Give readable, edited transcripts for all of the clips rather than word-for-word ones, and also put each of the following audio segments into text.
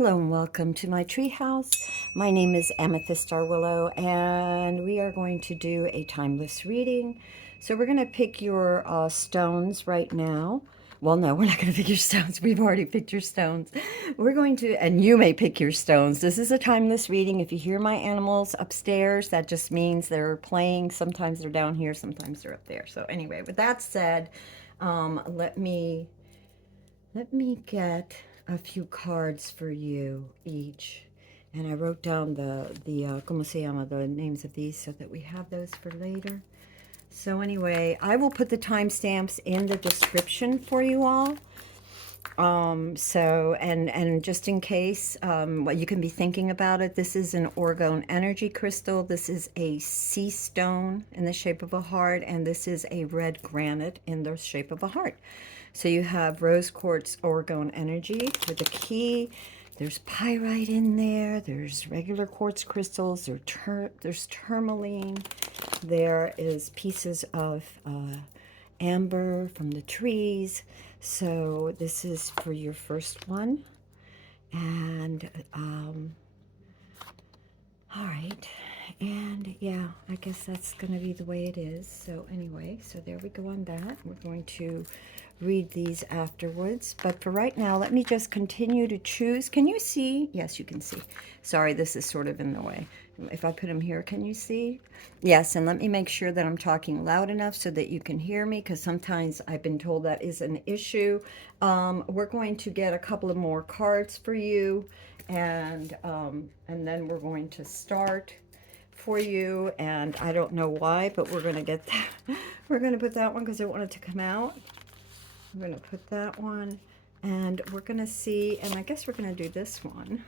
Hello and welcome to my treehouse. My name is Amethyst Starwillow and we are going to do a timeless reading. So we're going to pick your stones right now. Well, no, we're not going to pick your stones. We've already picked your stones. We're going to, and you may pick your stones. This is a timeless reading. If you hear my animals upstairs, that just means they're playing. Sometimes they're down here, sometimes they're up there. So anyway, with that said, let me get a few cards for you each. And I wrote down ¿cómo se llama? The names of these so that we have those for later. So anyway, I will put the timestamps in the description for you all. And just in case, what you can be thinking about it, this is an Orgone energy crystal. This is a sea stone in the shape of a heart, and this is a red granite in the shape of a heart. So you have rose quartz Orgone energy with a key. There's pyrite in there. There's regular quartz crystals. There's tourmaline. There is pieces of amber from the trees. So this is for your first one. And all right. And yeah, I guess that's going to be the way it is. So anyway, so there we go on that. We're going to read these afterwards. But for right now, let me just continue to choose. Can you see? Yes, you can see. Sorry, this is sort of in the way. If I put them here, can you see? Yes, and let me make sure that I'm talking loud enough so that you can hear me, because sometimes I've been told that is an issue. We're going to get a couple of more cards for you, and then we're going to start for you. And I don't know why, but we're going to get that. We're going to put that one because I want it to come out. I'm going to put that one, and we're going to see, and I guess we're going to do this one.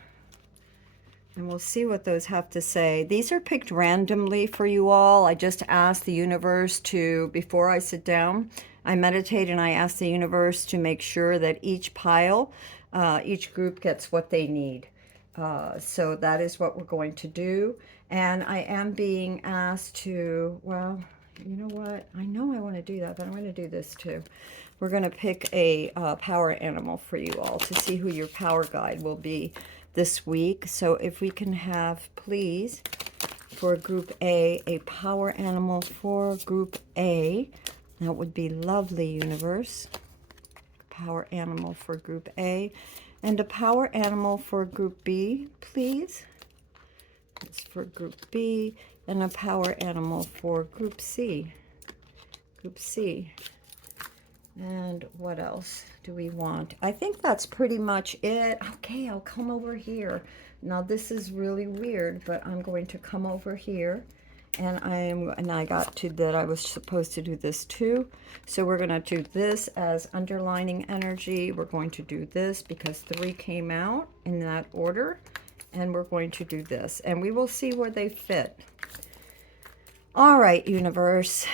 And we'll see what those have to say. These are picked randomly for you all. I just asked the universe to, before I sit down, I meditate and I ask the universe to make sure that each pile, each group gets what they need. So that is what we're going to do. And I am being asked to, well, you know what? I know I want to do that, but I'm going to do this too. We're going to pick a power animal for you all to see who your power guide will be this week. So if we can have, please, for group a power animal for group A, that would be lovely, universe. Power animal for group A, and a power animal for group B, please. It's for group B, and a power animal for group C. Group C. And what else do we want? I think that's pretty much it. Okay, I'll come over here. Now this is really weird, but I'm going to come over here, and I got to that I was supposed to do this too. So we're going to do this as underlining energy. We're going to do this because 3 came out in that order, and we're going to do this, and we will see where they fit. All right, universe.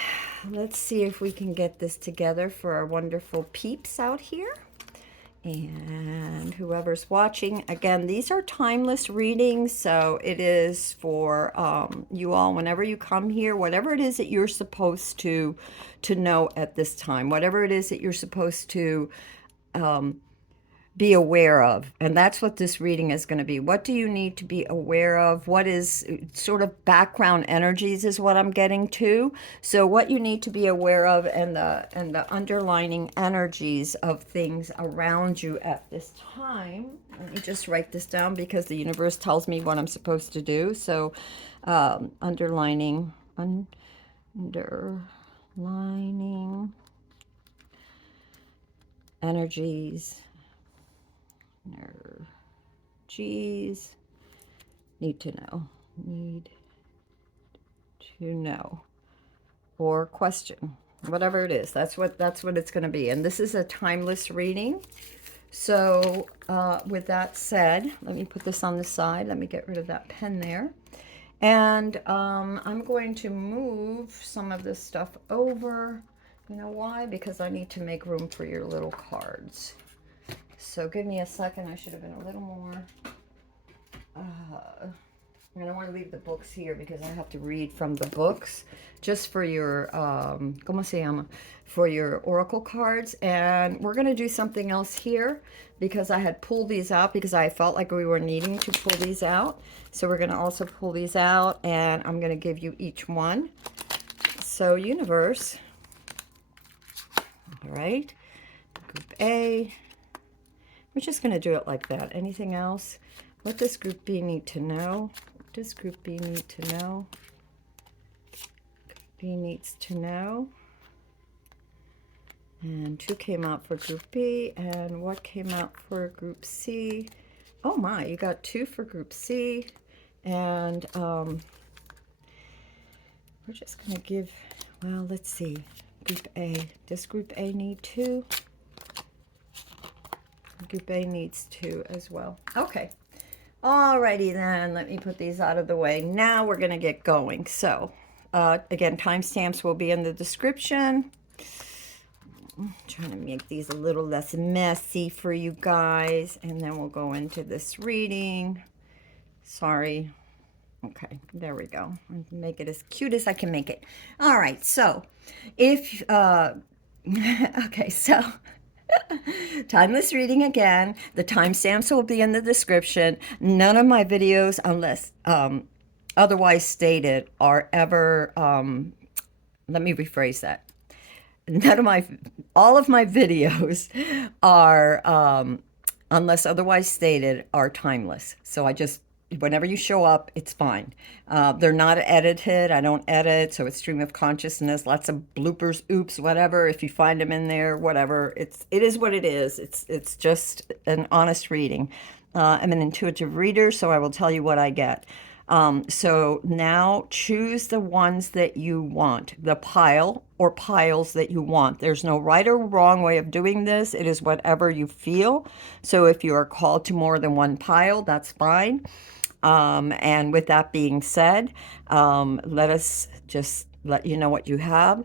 Let's see if we can get this together for our wonderful peeps out here. And whoever's watching, again, these are timeless readings, so it is for you all whenever you come here, whatever it is that you're supposed to know at this time, whatever it is that you're supposed to be aware of. And that's what this reading is going to be. What do you need to be aware of? What is sort of background energies is what I'm getting to. So what you need to be aware of, and the underlining energies of things around you at this time. Let me just write this down because the universe tells me what I'm supposed to do. So underlining energies. Energies. Need to know, or question, whatever it is. That's what it's going to be. And this is a timeless reading. So with that said, let me put this on the side. Let me get rid of that pen there. And I'm going to move some of this stuff over. You know why? Because I need to make room for your little cards. So give me a second. I should have been a little more. And I want to leave the books here because I have to read from the books just for your, ¿cómo se llama? For your oracle cards. And we're going to do something else here because I had pulled these out because I felt like we were needing to pull these out. So we're going to also pull these out, and I'm going to give you each one. So universe, all right, group A, we're just going to do it like that. Anything else? What does group B need to know? What does group B need to know? Group B needs to know. And 2 came out for group B, and what came out for group C? Oh my, you got 2 for group C, and we're just going to give, well, let's see, group A. Does group A need 2? Group A needs 2 as well. Okay. Alrighty then, let me put these out of the way. Now we're going to get going. So, again, timestamps will be in the description. I'm trying to make these a little less messy for you guys, and then we'll go into this reading. Sorry. Okay, there we go. I'll make it as cute as I can make it. All right, so if, okay, so timeless reading again. The timestamps will be in the description. None of my videos, unless otherwise stated, are ever, let me rephrase that. All of my videos are, unless otherwise stated, are timeless. So I just, whenever you show up, it's fine. They're not edited. I don't edit, so it's stream of consciousness, lots of bloopers, oops, whatever. If you find them in there, whatever. It is what it is. It's just an honest reading. I'm an intuitive reader, so I will tell you what I get. So now choose the ones that you want, the pile or piles that you want. There's no right or wrong way of doing this. It is whatever you feel. So if you are called to more than one pile, that's fine. And with that being said, let us just let you know what you have.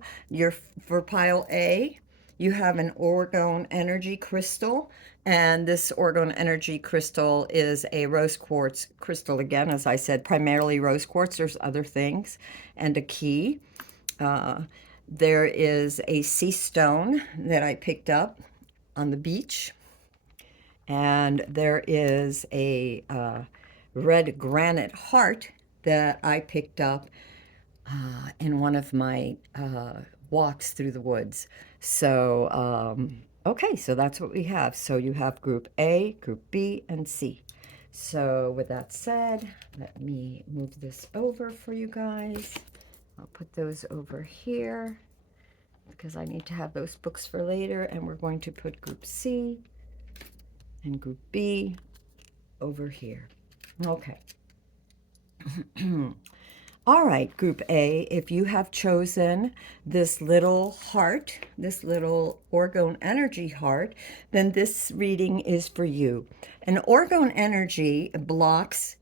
For pile A, you have an Orgone energy crystal. And this Orgone energy crystal is a rose quartz crystal. Again, as I said, primarily rose quartz. There's other things. And a key. There is a sea stone that I picked up on the beach. And there is a red granite heart that I picked up in one of my walks through the woods. So, okay, so that's what we have. So you have group A, group B, and C. So with that said, let me move this over for you guys. I'll put those over here because I need to have those books for later. And we're going to put group C and group B over here. Okay. All right, group A, if you have chosen this little heart, this little Orgone energy heart, then this reading is for you. An Orgone energy blocks,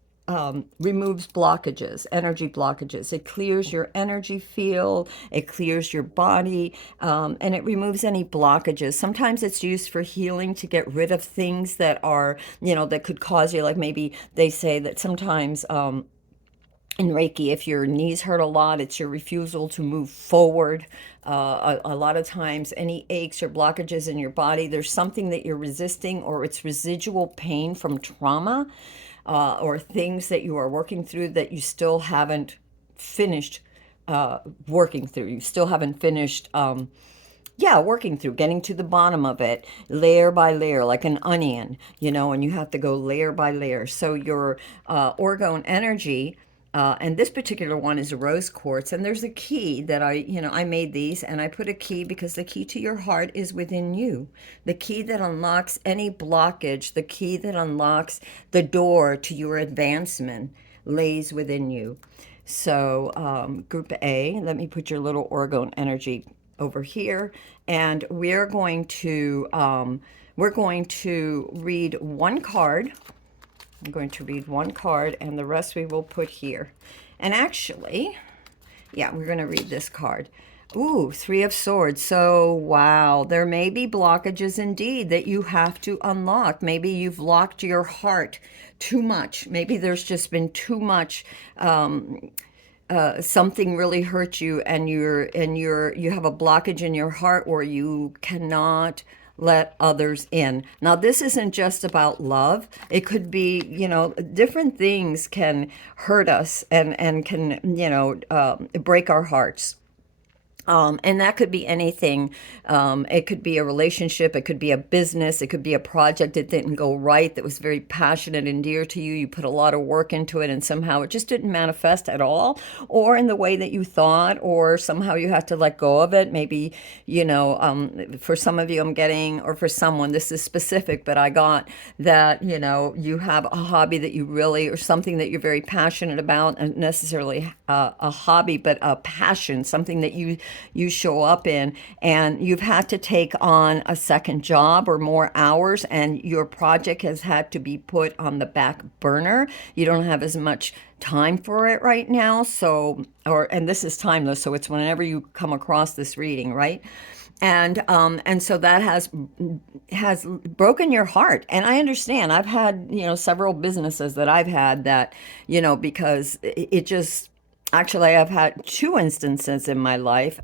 removes blockages, energy blockages. It clears your energy field, it clears your body, and it removes any blockages. Sometimes it's used for healing to get rid of things that are, that could cause you, like maybe they say that sometimes, in Reiki, if your knees hurt a lot, it's your refusal to move forward. A lot of times, any aches or blockages in your body, there's something that you're resisting, or it's residual pain from trauma, or things that you are working through that you still haven't finished working through. You still haven't finished working through, getting to the bottom of it, layer by layer, like an onion, and you have to go layer by layer. So your Orgone energy, and this particular one is a rose quartz, and there's a key that I made these, and I put a key because the key to your heart is within you. The key that unlocks any blockage, the key that unlocks the door to your advancement lays within you. So group A, let me put your little Orgone energy over here, and we're going to read one card. I'm going to read one card, and the rest we will put here. And actually, yeah, we're going to read this card. Ooh, Three of Swords. So, wow, there may be blockages indeed that you have to unlock. Maybe you've locked your heart too much. Maybe there's just been too much something really hurt you, and you have a blockage in your heart where you cannot let others in. Now, this isn't just about love. It could be, different things can hurt us and can, break our hearts. And that could be anything. It could be a relationship, it could be a business, it could be a project that didn't go right, that was very passionate and dear to you. You put a lot of work into it, and somehow it just didn't manifest at all, or in the way that you thought, or somehow you had to let go of it. Maybe, for some of you, I'm getting, or for someone, this is specific, but I got that, you have a hobby that you really, or something that you're very passionate about, and necessarily a hobby, but a passion, something that you show up in, and you've had to take on a second job or more hours, and your project has had to be put on the back burner. You don't have as much time for it right now. So, and this is timeless, so it's whenever you come across this reading, right? And so that has broken your heart. And I understand. I've had, several businesses that I've had that, because it just, actually, I've had two instances in my life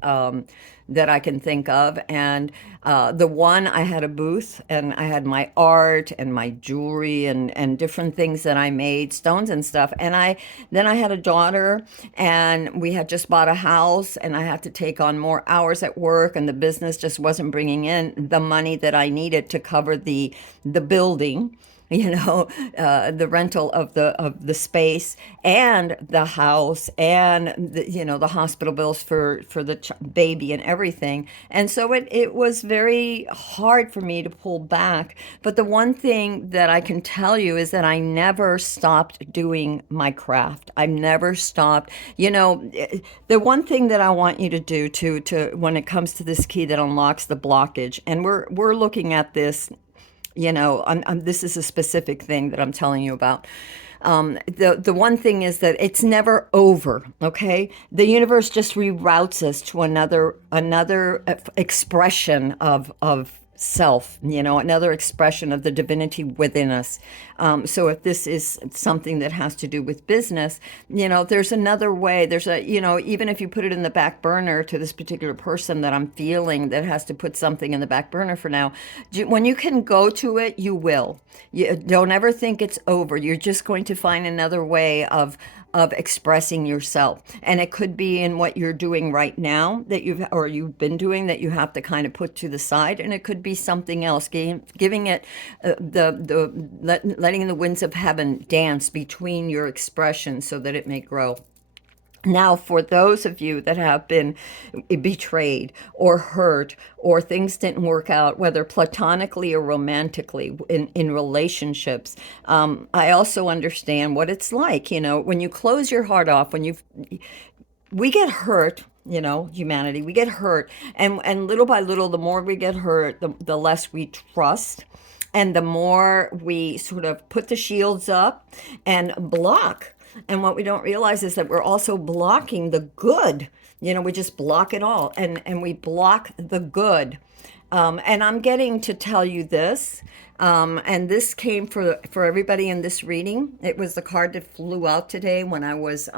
that I can think of. And the one, I had a booth, and I had my art and my jewelry and different things that I made, stones and stuff. And then I had a daughter, and we had just bought a house, and I had to take on more hours at work, and the business just wasn't bringing in the money that I needed to cover the building, the rental of the space, and the house, and the hospital bills for the baby and everything. And so it was very hard for me to pull back. But the one thing that I can tell you is that I never stopped doing my craft. I never stopped. The one thing that I want you to do to when it comes to this key that unlocks the blockage, and we're looking at this, this is a specific thing that I'm telling you about. The one thing is that it's never over. Okay, the universe just reroutes us to another expression of self, another expression of the divinity within us. So if this is something that has to do with business, there's another way. There's even if you put it in the back burner to this particular person that I'm feeling that has to put something in the back burner for now, when you can go to it, you will. You don't ever think it's over. You're just going to find another way of expressing yourself. And it could be in what you're doing right now that you've been doing that you have to kind of put to the side. And it could be something else, giving it letting the winds of heaven dance between your expressions so that it may grow. Now, for those of you that have been betrayed or hurt, or things didn't work out, whether platonically or romantically in relationships, I also understand what it's like. When you close your heart off, we get hurt. Humanity, we get hurt, and little by little, the more we get hurt, the less we trust. And the more we sort of put the shields up and block. And what we don't realize is that we're also blocking the good. We just block it all, and we block the good. And I'm getting to tell you this, and this came for everybody in this reading. It was the card that flew out today when I was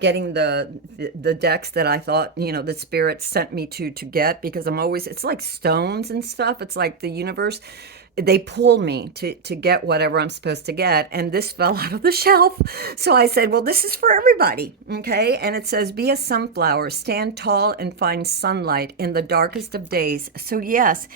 getting the decks that I thought, the spirit sent me to get, because it's like stones and stuff. It's like the universe, they pull me to get whatever I'm supposed to get. And this fell out of the shelf. So I said, well, this is for everybody. Okay. And it says, be a sunflower, stand tall and find sunlight in the darkest of days. So yes,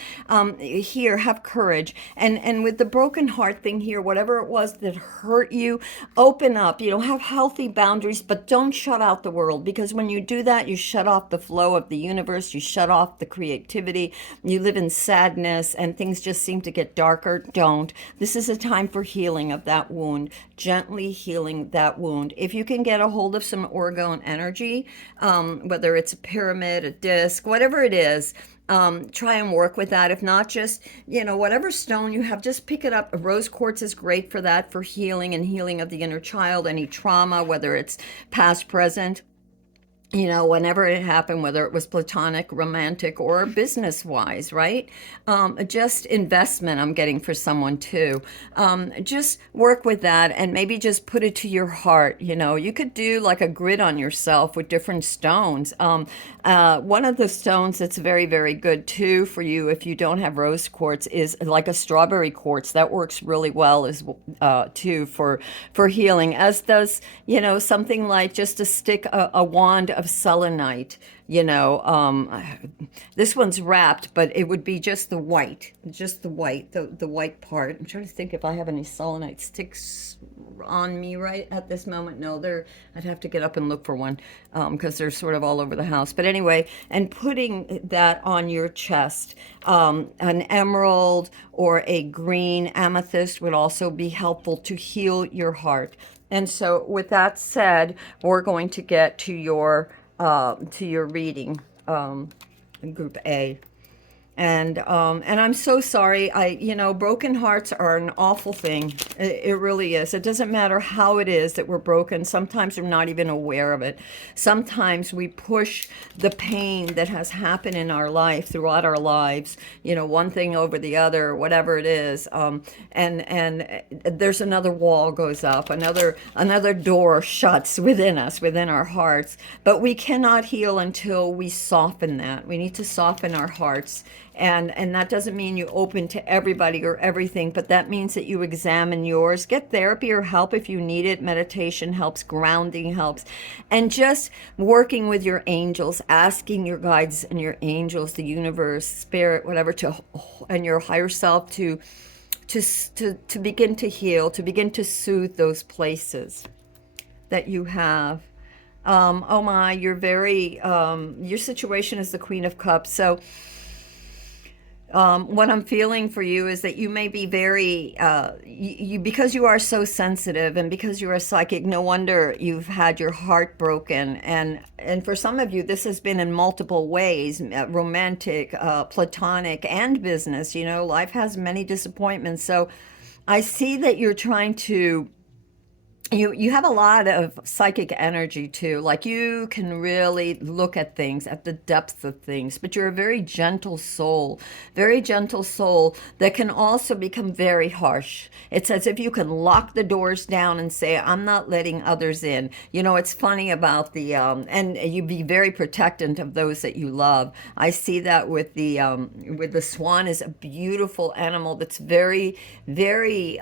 here, have courage. And with the broken heart thing here, whatever it was that hurt you, open up, have healthy boundaries, but don't shut out the world, because when you do that, you shut off the flow of the universe. You shut off the creativity. You live in sadness, and things just seem to get darker. Don't. This is a time for healing of that wound, gently healing that wound. If you can get a hold of some orgone energy, whether it's a pyramid, a disc, whatever it is, try and work with that. If not, just, whatever stone you have, just pick it up. Rose quartz is great for that, for healing and healing of the inner child, any trauma, whether it's past, present. whenever it happened, whether it was platonic, romantic, or business wise, right? Just investment I'm getting for someone too. Just work with that and maybe just put it to your heart. You could do like a grid on yourself with different stones. One of the stones that's very, very good too for you if you don't have rose quartz is like a strawberry quartz. That works really well as too for healing, as does, something like just a stick, a wand of selenite. This one's wrapped, but it would be just the white, the white part. I'm trying to think if I have any selenite sticks on me right at this moment. No, I'd have to get up and look for one because they're sort of all over the house. But anyway, and putting that on your chest, an emerald or a green amethyst would also be helpful to heal your heart. And so, with that said, we're going to get to your reading, Group A. And I'm so sorry. Broken hearts are an awful thing. It really is. It doesn't matter how it is that we're broken. Sometimes we're not even aware of it. Sometimes we push the pain that has happened in our life throughout our lives, one thing over the other, whatever it is. And there's another wall goes up, another door shuts within us, within our hearts. But we cannot heal until we soften that. We need to soften our hearts. And that doesn't mean you open to everybody or everything, but that means that you examine yours. Get therapy or help if you need it. Meditation helps, grounding helps. And just working with your angels, asking your guides and your angels, the universe, spirit, whatever, and your higher self to begin to heal, to begin to soothe those places that you have. Oh my, your situation is the Queen of Cups. So what I'm feeling for you is that you may be very, because you are so sensitive and because you're a psychic, no wonder you've had your heart broken. And for some of you, this has been in multiple ways, romantic, platonic, and business. Life has many disappointments. So I see that you're trying to you have a lot of psychic energy too. Like you can really look at things at the depths of things, but you're a very gentle soul that can also become very harsh. It's as if you can lock the doors down and say, I'm not letting others in. It's funny about and you be very protectant of those that you love. I see that with the swan is a beautiful animal that's very, very,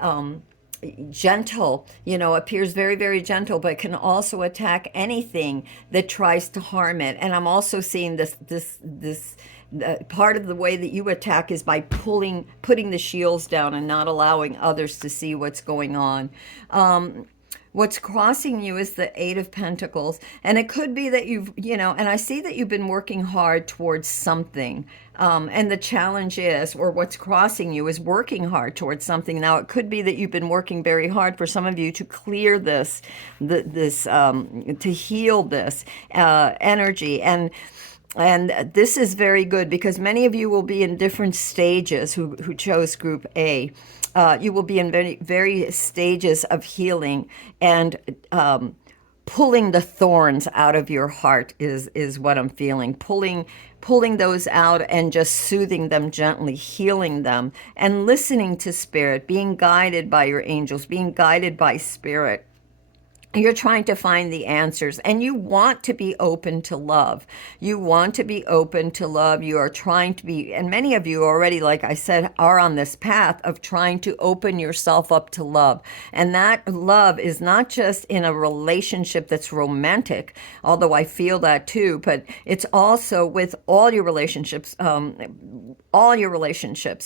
gentle, appears very, very gentle, but can also attack anything that tries to harm it. And I'm also seeing this part of the way that you attack is by putting the shields down and not allowing others to see what's going on. What's crossing you is the Eight of Pentacles. And it could be that and I see that you've been working hard towards something. And the challenge is, or what's crossing you is working hard towards something. Now, it could be that you've been working very hard for some of you to clear to heal this energy. And this is very good because many of you will be in different stages who chose Group A. You will be in very, very stages of healing and pulling the thorns out of your heart is what I'm feeling. Pulling those out and just soothing them gently, healing them, and listening to spirit, being guided by your angels, being guided by spirit. You're trying to find the answers and you want to be open to love. You want to be open to love. You are trying to be, and many of you already, like I said, are on this path of trying to open yourself up to love. And that love is not just in a relationship that's romantic, although I feel that too, but it's also with all your relationships,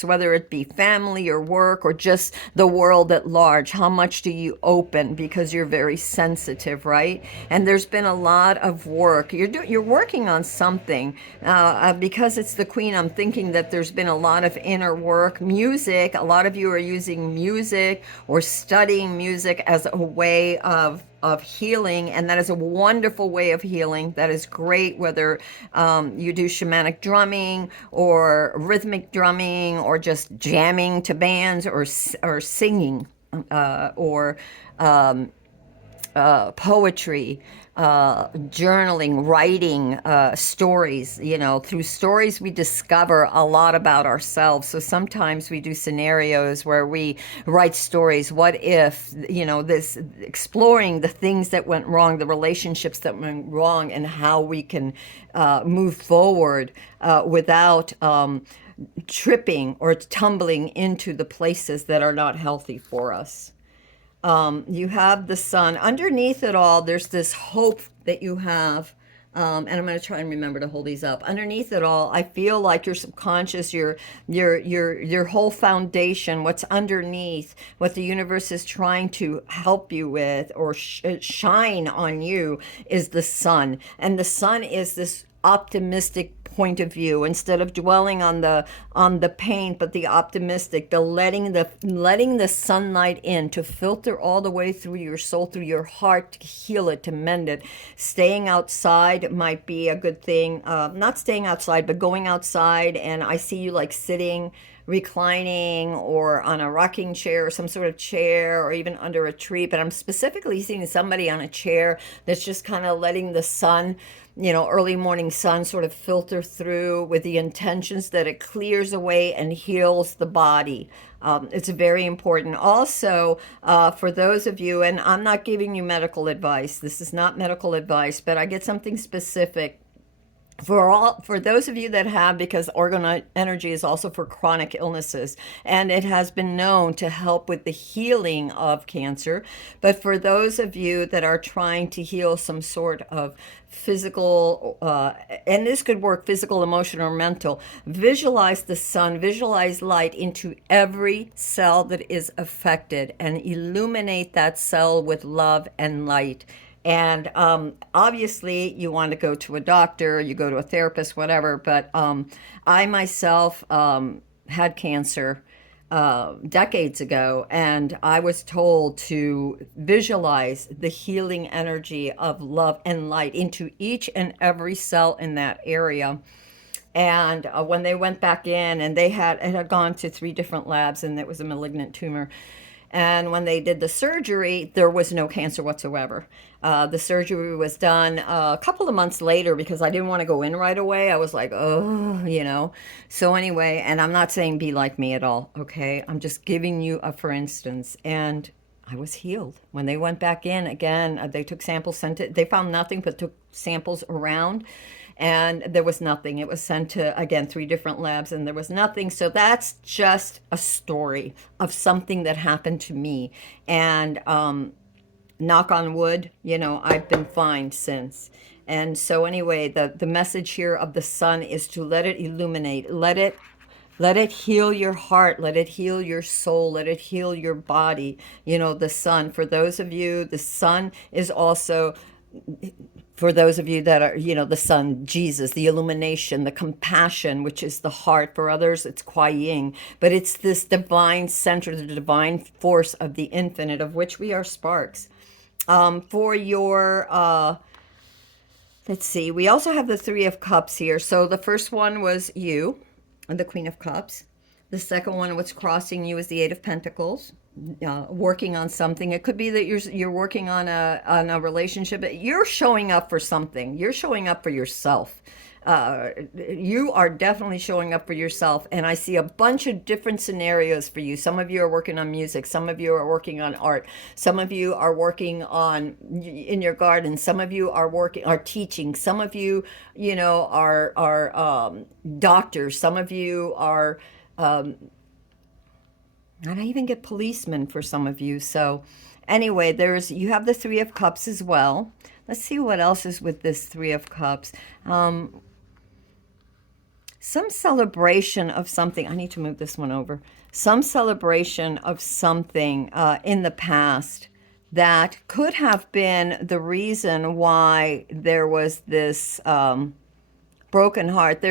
whether it be family or work or just the world at large. How much do you open because you're very sensitive, right? And there's been a lot of work. You're working on something. Because it's the Queen, I'm thinking that there's been a lot of inner work. Music, a lot of you are using music or studying music as a way of healing, and that is a wonderful way of healing. That is great, whether you do shamanic drumming or rhythmic drumming or just jamming to bands or singing or poetry, journaling, writing, stories. You know, through stories we discover a lot about ourselves. So sometimes we do scenarios where we write stories. What if, you know, this exploring the things that went wrong, the relationships that went wrong, and how we can move forward without tripping or tumbling into the places that are not healthy for us. You have the sun. Underneath it all, there's this hope that you have. And I'm going to try and remember to hold these up. Underneath it all, I feel like your subconscious, your whole foundation, what's underneath, what the universe is trying to help you with or shine on you, is the sun. And the sun is this optimistic point of view, instead of dwelling on the pain, but the optimistic, the letting the sunlight in to filter all the way through your soul, through your heart, to heal it, to mend it. Staying outside might be a good thing. Not staying outside, but going outside, and I see you like sitting, reclining, or on a rocking chair or some sort of chair, or even under a tree. But I'm specifically seeing somebody on a chair that's just kind of letting the sun, you know, early morning sun, sort of filter through, with the intentions that it clears away and heals the body. It's very important. Also, for those of you, and I'm not giving you medical advice, this is not medical advice, but I get something specific for those of you that have, because orgone energy is also for chronic illnesses, and it has been known to help with the healing of cancer. But for those of you that are trying to heal some sort of physical, and this could work physical, emotional, or mental, visualize the sun, visualize light into every cell that is affected, and illuminate that cell with love and light. And obviously, you want to go to a doctor, you go to a therapist, whatever. But I myself had cancer decades ago, and I was told to visualize the healing energy of love and light into each and every cell in that area. And when they went back in, and it had gone to 3 different labs, and it was a malignant tumor. And when they did the surgery, there was no cancer whatsoever. The surgery was done a couple of months later, because I didn't want to go in right away. I was like, oh, you know. So anyway, and I'm not saying be like me at all, okay? I'm just giving you a for instance. And I was healed. When they went back in again, they took samples, sent it. They found nothing, but took samples around, and there was nothing. It was sent to, again, 3 different labs, and there was nothing. So that's just a story of something that happened to me. And knock on wood, you know, I've been fine since. And so anyway, the message here of the sun is to let it illuminate, let it heal your heart, let it heal your soul, let it heal your body. You know, the sun, for those of you, the sun is also, for those of you that are, you know, the sun, Jesus, the illumination, the compassion, which is the heart. For others, it's Kuai Yin. But it's this divine center, the divine force of the infinite, of which we are sparks. For your, let's see, we also have the 3 of Cups here. So the first one was you, the Queen of Cups. The second one, what's crossing you, is the 8 of Pentacles. Working on something. It could be that you're working on a relationship. You're showing up for something. You're showing up for yourself. You are definitely showing up for yourself, and I see a bunch of different scenarios for you. Some of you are working on music. Some of you are working on art. Some of you are working on in your garden. Some of you are teaching. Some of you, you know, are doctors. Some of you are. And I even get policemen for some of you. So anyway, you have the 3 of Cups as well. Let's see what else is with this 3 of Cups. Some celebration of something. I need to move this one over. Some celebration of something in the past that could have been the reason why there was this broken heart.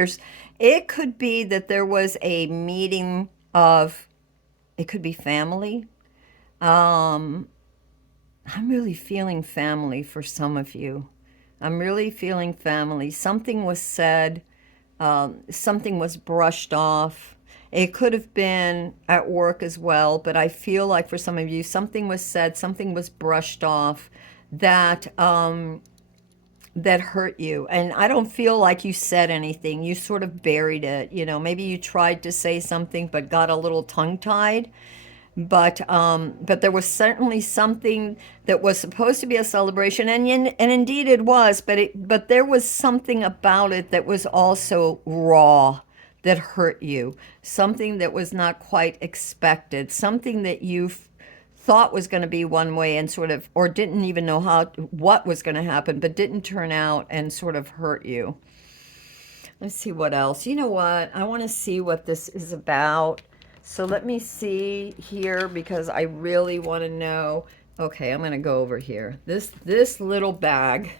It could be that there was a meeting of, it could be family. I'm really feeling family for some of you. I'm really feeling family. Something was said, something was brushed off. It could have been at work as well, but I feel like for some of you, something was said, something was brushed off that that hurt you. And I don't feel like you said anything. You sort of buried it. You know, maybe you tried to say something but got a little tongue-tied. But there was certainly something that was supposed to be a celebration, and indeed it was. But there was something about it that was also raw, that hurt you. Something that was not quite expected. Something that you thought was going to be one way and sort of, or didn't even know what was going to happen, but didn't turn out and sort of hurt you. Let's see what else. You know what? I want to see what this is about. So let me see here because I really want to know. Okay, I'm going to go over here. This little bag,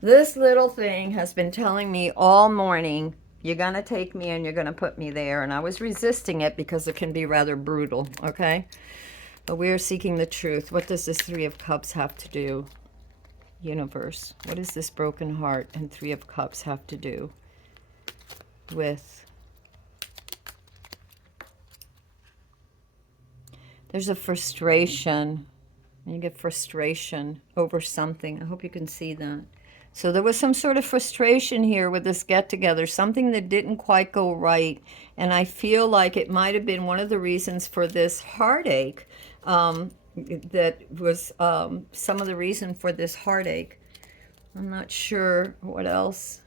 this little thing has been telling me all morning, you're going to take me and you're going to put me there. And I was resisting it because it can be rather brutal, okay? But we are seeking the truth. What does this Three of Cups have to do? Universe, what does this broken heart and Three of Cups have to do with? There's a frustration. You get frustration over something. I hope you can see that. So there was some sort of frustration here with this get-together, something that didn't quite go right. And I feel like it might have been one of the reasons for this heartache. That was some of the reason for this heartache. I'm not sure what else.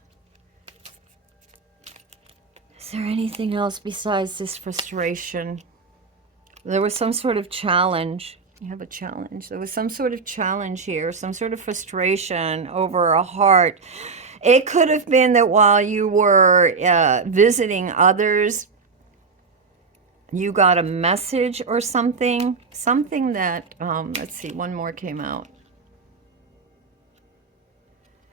Is there anything else besides this frustration? There was some sort of challenge. You have a challenge. There was some sort of challenge here, some sort of frustration over a heart. It could have been that while you were visiting others, you got a message or something that, let's see, one more came out.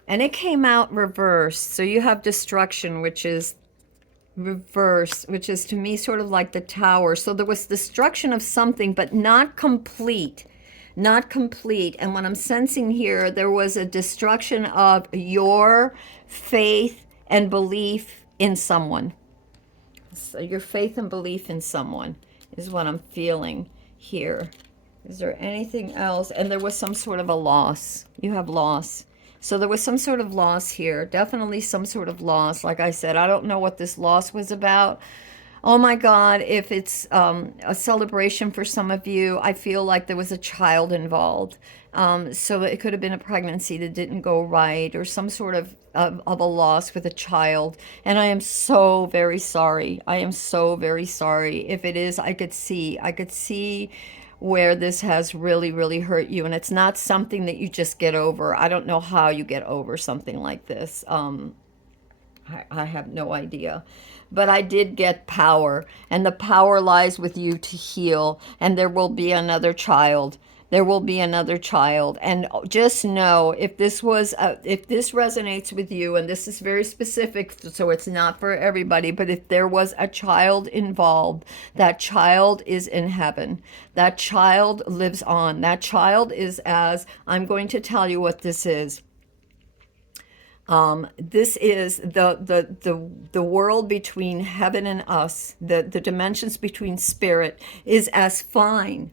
And it came out reversed. So you have destruction, which is reverse, which is to me sort of like the tower. So there was destruction of something, but not complete. Not complete. And what I'm sensing here, there was a destruction of your faith and belief in someone. So your faith and belief in someone is what I'm feeling here. Is there anything else? And there was some sort of a loss. You have loss. So there was some sort of loss here. Definitely some sort of loss. Like I said, I don't know what this loss was about. Oh my God, if it's a celebration for some of you, I feel like there was a child involved. So it could have been a pregnancy that didn't go right, or some sort of a loss with a child. And I am so very sorry. I am so very sorry. If it is, I could see where this has really, really hurt you. And it's not something that you just get over. I don't know how you get over something like this. I have no idea. But I did get power, and the power lies with you to heal, and there will be another child. There will be another child. And just know, if this resonates with you, and this is very specific, so it's not for everybody, but if there was a child involved, that child is in heaven. That child lives on. That child is, as I'm going to tell you what this is. This is the world between heaven and us. The dimensions between spirit is as fine.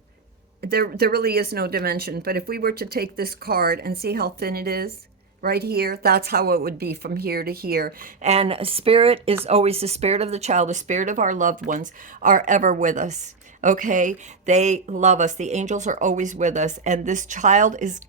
There really is no dimension. But if we were to take this card and see how thin it is, right here, that's how it would be from here to here. And spirit is always the spirit of the child, the spirit of our loved ones are ever with us. Okay, they love us. The angels are always with us, and this child is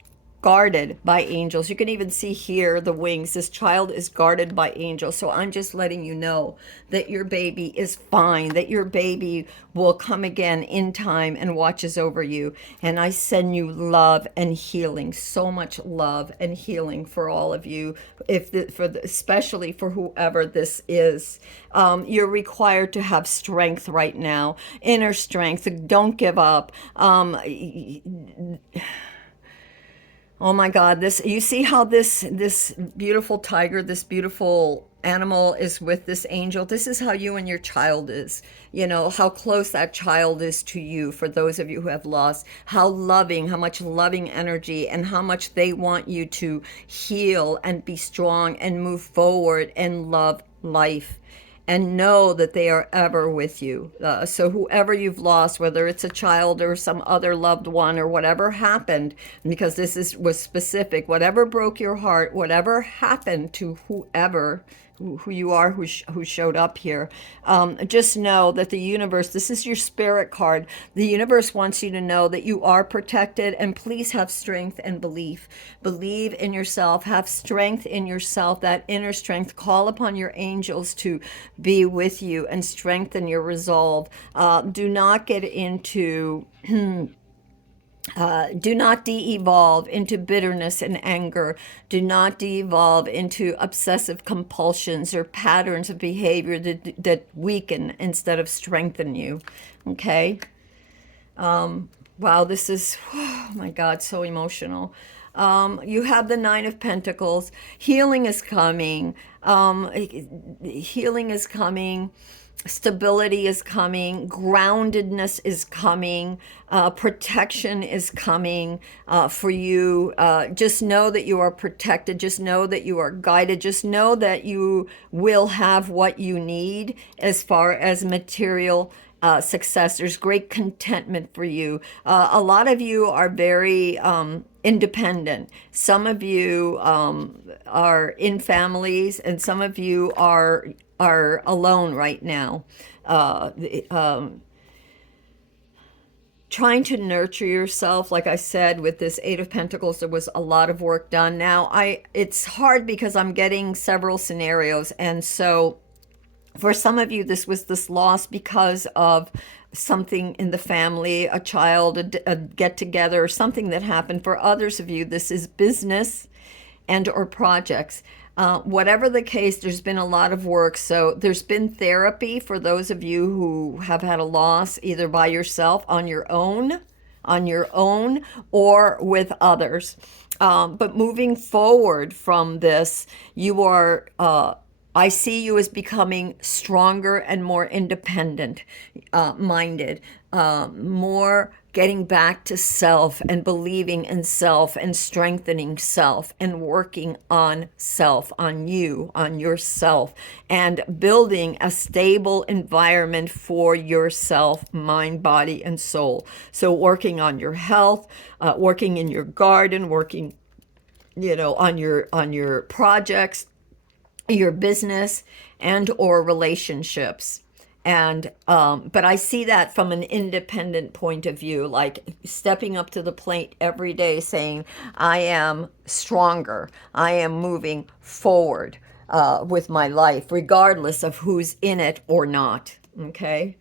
guarded by angels. You can even see here the wings. This child is guarded by angels. So I'm just letting you know that your baby is fine, that your baby will come again in time and watches over you. And I send you love and healing, so much love and healing for all of you, especially for whoever this is. You're required to have strength right now, inner strength. Don't give up. Oh my God, you see how this beautiful tiger, this beautiful animal is with this angel? This is how you and your child is. You know, how close that child is to you, for those of you who have lost. How loving, how much loving energy, and how much they want you to heal and be strong and move forward and love life. and know that they are ever with you. So whoever you've lost, whether it's a child or some other loved one or whatever happened, because this was specific, whatever broke your heart, whatever happened to whoever who you are, who showed up here, just know that the universe, this is your spirit card, the universe wants you to know that you are protected, and please have strength and believe in yourself, have strength in yourself, that inner strength. Call upon your angels to be with you and strengthen your resolve. Do not get into do not de-evolve into bitterness and anger. Do not de-evolve into obsessive compulsions or patterns of behavior that weaken instead of strengthen you. Okay? Wow, this is, oh my God, so emotional. You have the Nine of Pentacles. Healing is coming. Healing is coming. Stability is coming. Groundedness is coming. Protection is coming for you. Just know that you are protected. Just know that you are guided. Just know that you will have what you need as far as material success. There's great contentment for you. A lot of you are very independent. Some of you are in families, and some of you are alone right now. Trying to nurture yourself, like I said, with this Eight of Pentacles, there was a lot of work done. Now, it's hard because I'm getting several scenarios, and so for some of you, this was this loss because of something in the family, a child, a get-together, or something that happened. For others of you, this is business and or projects. Whatever the case, there's been a lot of work. So there's been therapy for those of you who have had a loss, either by yourself, on your own, or with others. But moving forward from this, you are... I see you as becoming stronger and more independent minded, more getting back to self and believing in self and strengthening self and working on self, on you, on yourself, and building a stable environment for yourself, mind, body, and soul. So working on your health, working in your garden, working, on your projects, your business, and or relationships. And but I see that from an independent point of view, like stepping up to the plate every day saying, I am stronger, I am moving forward with my life, regardless of who's in it or not. Okay.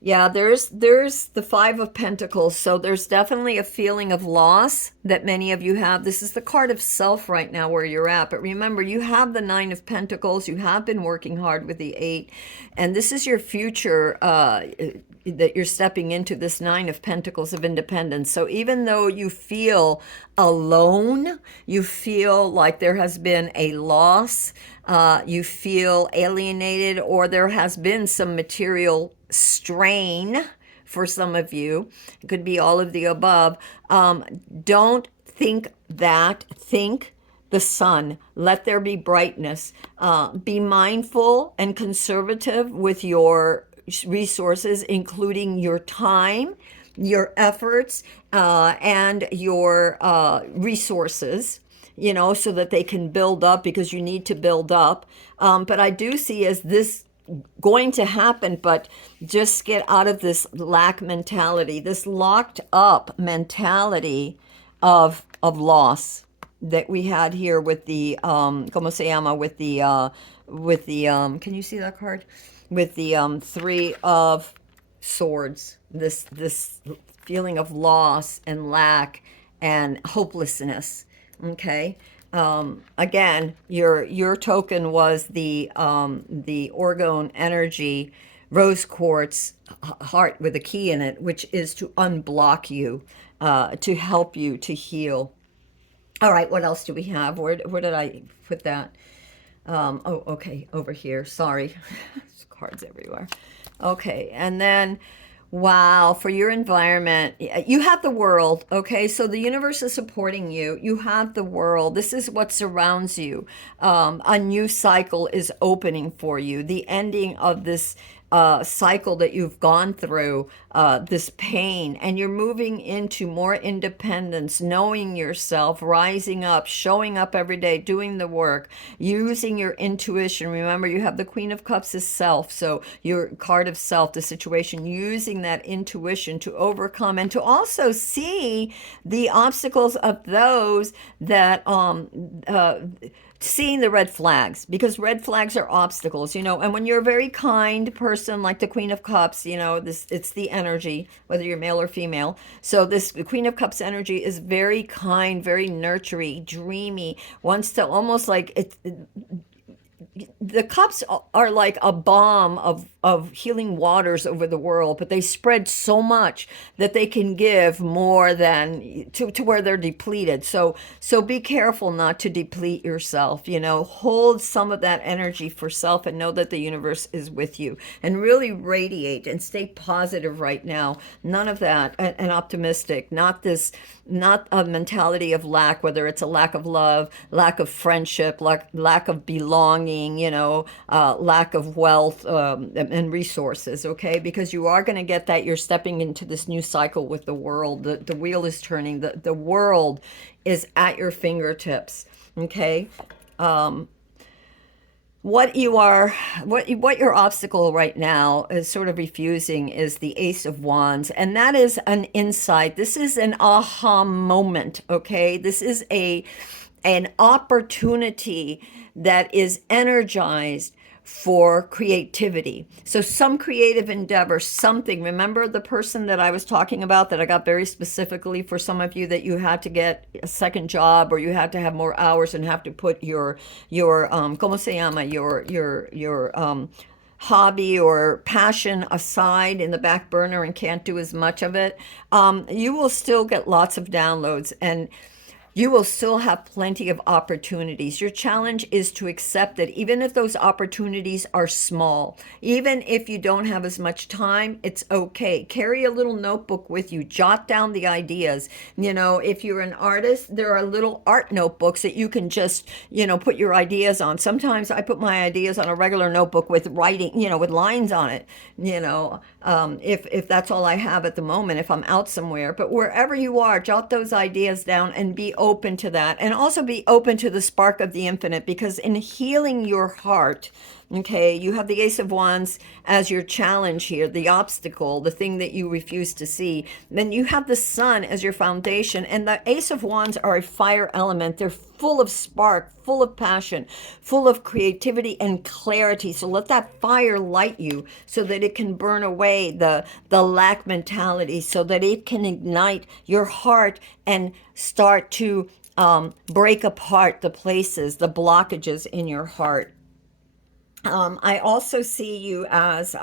Yeah, there's the Five of Pentacles. So there's definitely a feeling of loss that many of you have. This is the card of self right now where you're at. But remember, you have the Nine of Pentacles. You have been working hard with the Eight. And this is your future that you're stepping into, this Nine of Pentacles of independence. So even though you feel alone, you feel like there has been a loss, you feel alienated, or there has been some material strain for some of you. It could be all of the above. Don't think that. Think the sun. Let there be brightness. Be mindful and conservative with your resources, including your time, your efforts, and your resources, so that they can build up, because you need to build up. But I do see as this going to happen, but just get out of this lack mentality, this locked up mentality of loss that we had here with the como se llama, with the can you see that card, with the Three of Swords, this feeling of loss and lack and hopelessness. Okay. Again, your token was the Orgone energy rose quartz heart with a key in it, which is to unblock you, to help you to heal. All right, what else do we have? Where did I put that? Oh, okay, over here. Sorry, there's cards everywhere. Okay, and then Wow, for your environment, you have the world, okay? So the universe is supporting you. You have the world. This is what surrounds you. A new cycle is opening for you. The ending of this cycle that you've gone through, this pain, and you're moving into more independence, knowing yourself, rising up, showing up every day, doing the work, using your intuition. Remember, you have the Queen of Cups as self, so your card of self, the situation, using that intuition to overcome and to also see the obstacles of those that seeing the red flags, because red flags are obstacles, and when you're a very kind person like the Queen of Cups, this, it's the energy, whether you're male or female. So this Queen of Cups energy is very kind, very nurturing, dreamy, wants to almost like it. The cups are like a bomb of healing waters over the world, but they spread so much that they can give more than to where they're depleted. So be careful not to deplete yourself, hold some of that energy for self and know that the universe is with you, and really radiate and stay positive right now. None of that, and optimistic, not a mentality of lack, whether it's a lack of love, lack of friendship, lack of belonging, lack of wealth, and resources, okay? Because you are going to get that. You're stepping into this new cycle with the world. The wheel is turning. The world is at your fingertips, okay? What your obstacle right now is sort of refusing is the Ace of Wands, and that is an insight. This is an aha moment, okay? This is an opportunity that is energized for creativity. So some creative endeavor, something. Remember the person that I was talking about that I got very specifically for some of you, that you had to get a second job, or you had to have more hours and have to put your ¿cómo se llama? Your hobby or passion aside in the back burner and can't do as much of it. You will still get lots of downloads, and you will still have plenty of opportunities. Your challenge is to accept that even if those opportunities are small, even if you don't have as much time, it's okay. Carry a little notebook with you. Jot down the ideas. If you're an artist, there are little art notebooks that you can just, put your ideas on. Sometimes I put my ideas on a regular notebook with writing, with lines on it, if that's all I have at the moment, if I'm out somewhere. But wherever you are, jot those ideas down and be open to that. And also be open to the spark of the infinite, because in healing your heart, okay, you have the Ace of Wands as your challenge here, the obstacle, the thing that you refuse to see. Then you have the Sun as your foundation, and the Ace of Wands are a fire element. They're full of spark, full of passion, full of creativity and clarity. So let that fire light you so that it can burn away the lack mentality, so that it can ignite your heart and start to break apart the places, the blockages in your heart. I also see you as,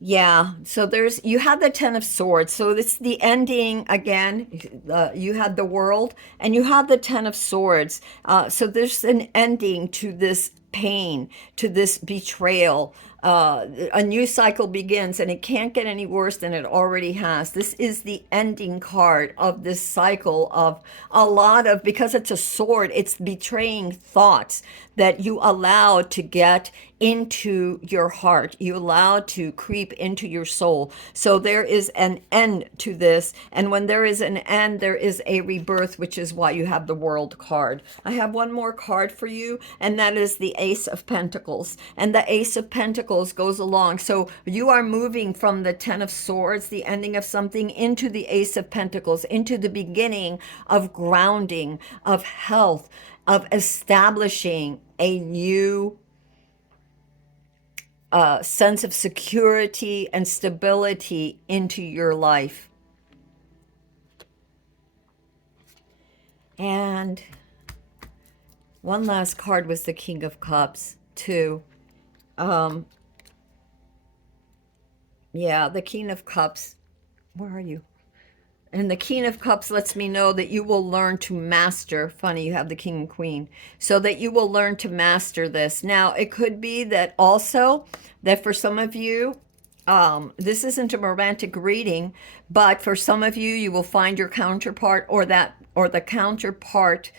yeah, so you have the Ten of Swords. So it's the ending again. You had the world and you have the Ten of Swords. So there's an ending to this pain, to this betrayal. A new cycle begins, and it can't get any worse than it already has. This is the ending card of this cycle of a lot of, because it's a sword, it's betraying thoughts that you allowed to get into your heart, you allowed to creep into your soul. So there is an end to this, and when there is an end, there is a rebirth, which is why you have the World card. I have one more card for you, and that is the Ace of Pentacles, and the Ace of Pentacles goes along. So you are moving from the Ten of Swords, the ending of something, into the Ace of Pentacles, into the beginning of grounding, of health, of establishing a new sense of security and stability into your life. And one last card was the King of Cups, too. Yeah, the King of Cups. Where are you? And the King of Cups lets me know that you will learn to master. Funny, you have the King and Queen. So that you will learn to master this. Now, it could be that also that for some of you, This isn't a romantic reading, but for some of you, you will find your counterpart, or the counterpart,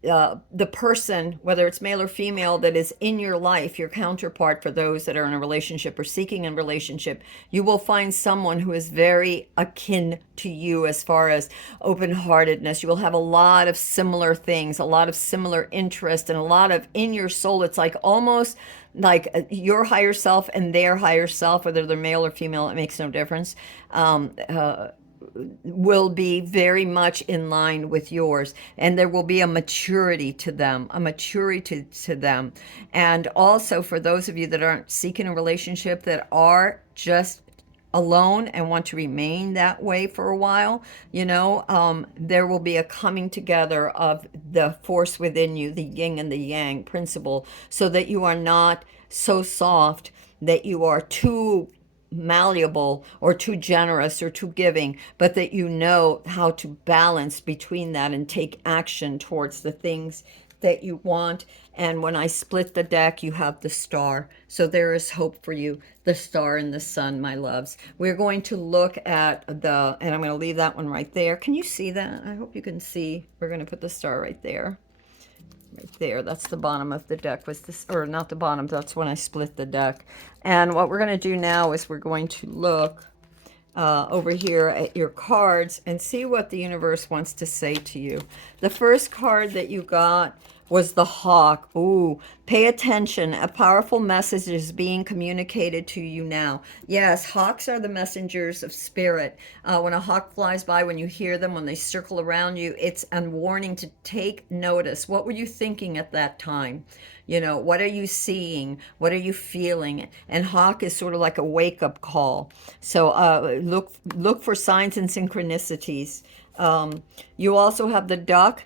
the person, whether it's male or female, that is in your life, your counterpart. For those that are in a relationship or seeking a relationship, you will find someone who is very akin to you as far as open-heartedness. You will have a lot of similar things, a lot of similar interest, and a lot of, in your soul, it's like almost like your higher self and their higher self, whether they're male or female, it makes no difference, will be very much in line with yours, and there will be a maturity to them, to them. And also, for those of you that aren't seeking a relationship, that are just alone and want to remain that way for a while, there will be a coming together of the force within you, the yin and the yang principle, so that you are not so soft that you are too malleable or too generous or too giving, but that you know how to balance between that and take action towards the things that you want. And when I split the deck, you have the star. So there is hope for you, the star and the sun, my loves. We're going to look at and I'm going to leave that one right there. Can you see that? I hope you can see. We're going to put the star right there. Right there, that's the bottom of the deck, was this, or not the bottom, that's when I split the deck. And what we're going to do now is we're going to look over here at your cards and see what the universe wants to say to you. The first card that you got was the hawk. Ooh, pay attention. A powerful message is being communicated to you now. Yes, hawks are the messengers of spirit. When a hawk flies by, when you hear them, when they circle around you, it's a warning to take notice. What were you thinking at that time? What are you seeing? What are you feeling? And hawk is sort of like a wake-up call. So look for signs and synchronicities. You also have the duck.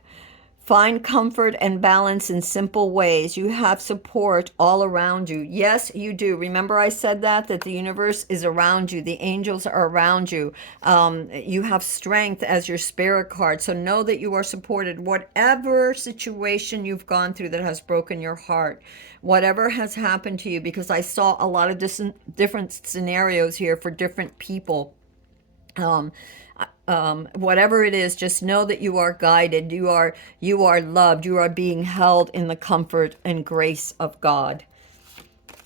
Find comfort and balance in simple ways. You have support all around you. Yes, you do. Remember I said that the universe is around you. The angels are around you. You have strength as your spirit card. So know that you are supported. Whatever situation you've gone through that has broken your heart, whatever has happened to you, because I saw a lot of different scenarios here for different people. Whatever it is, just know that you are guided, you are loved, you are being held in the comfort and grace of God,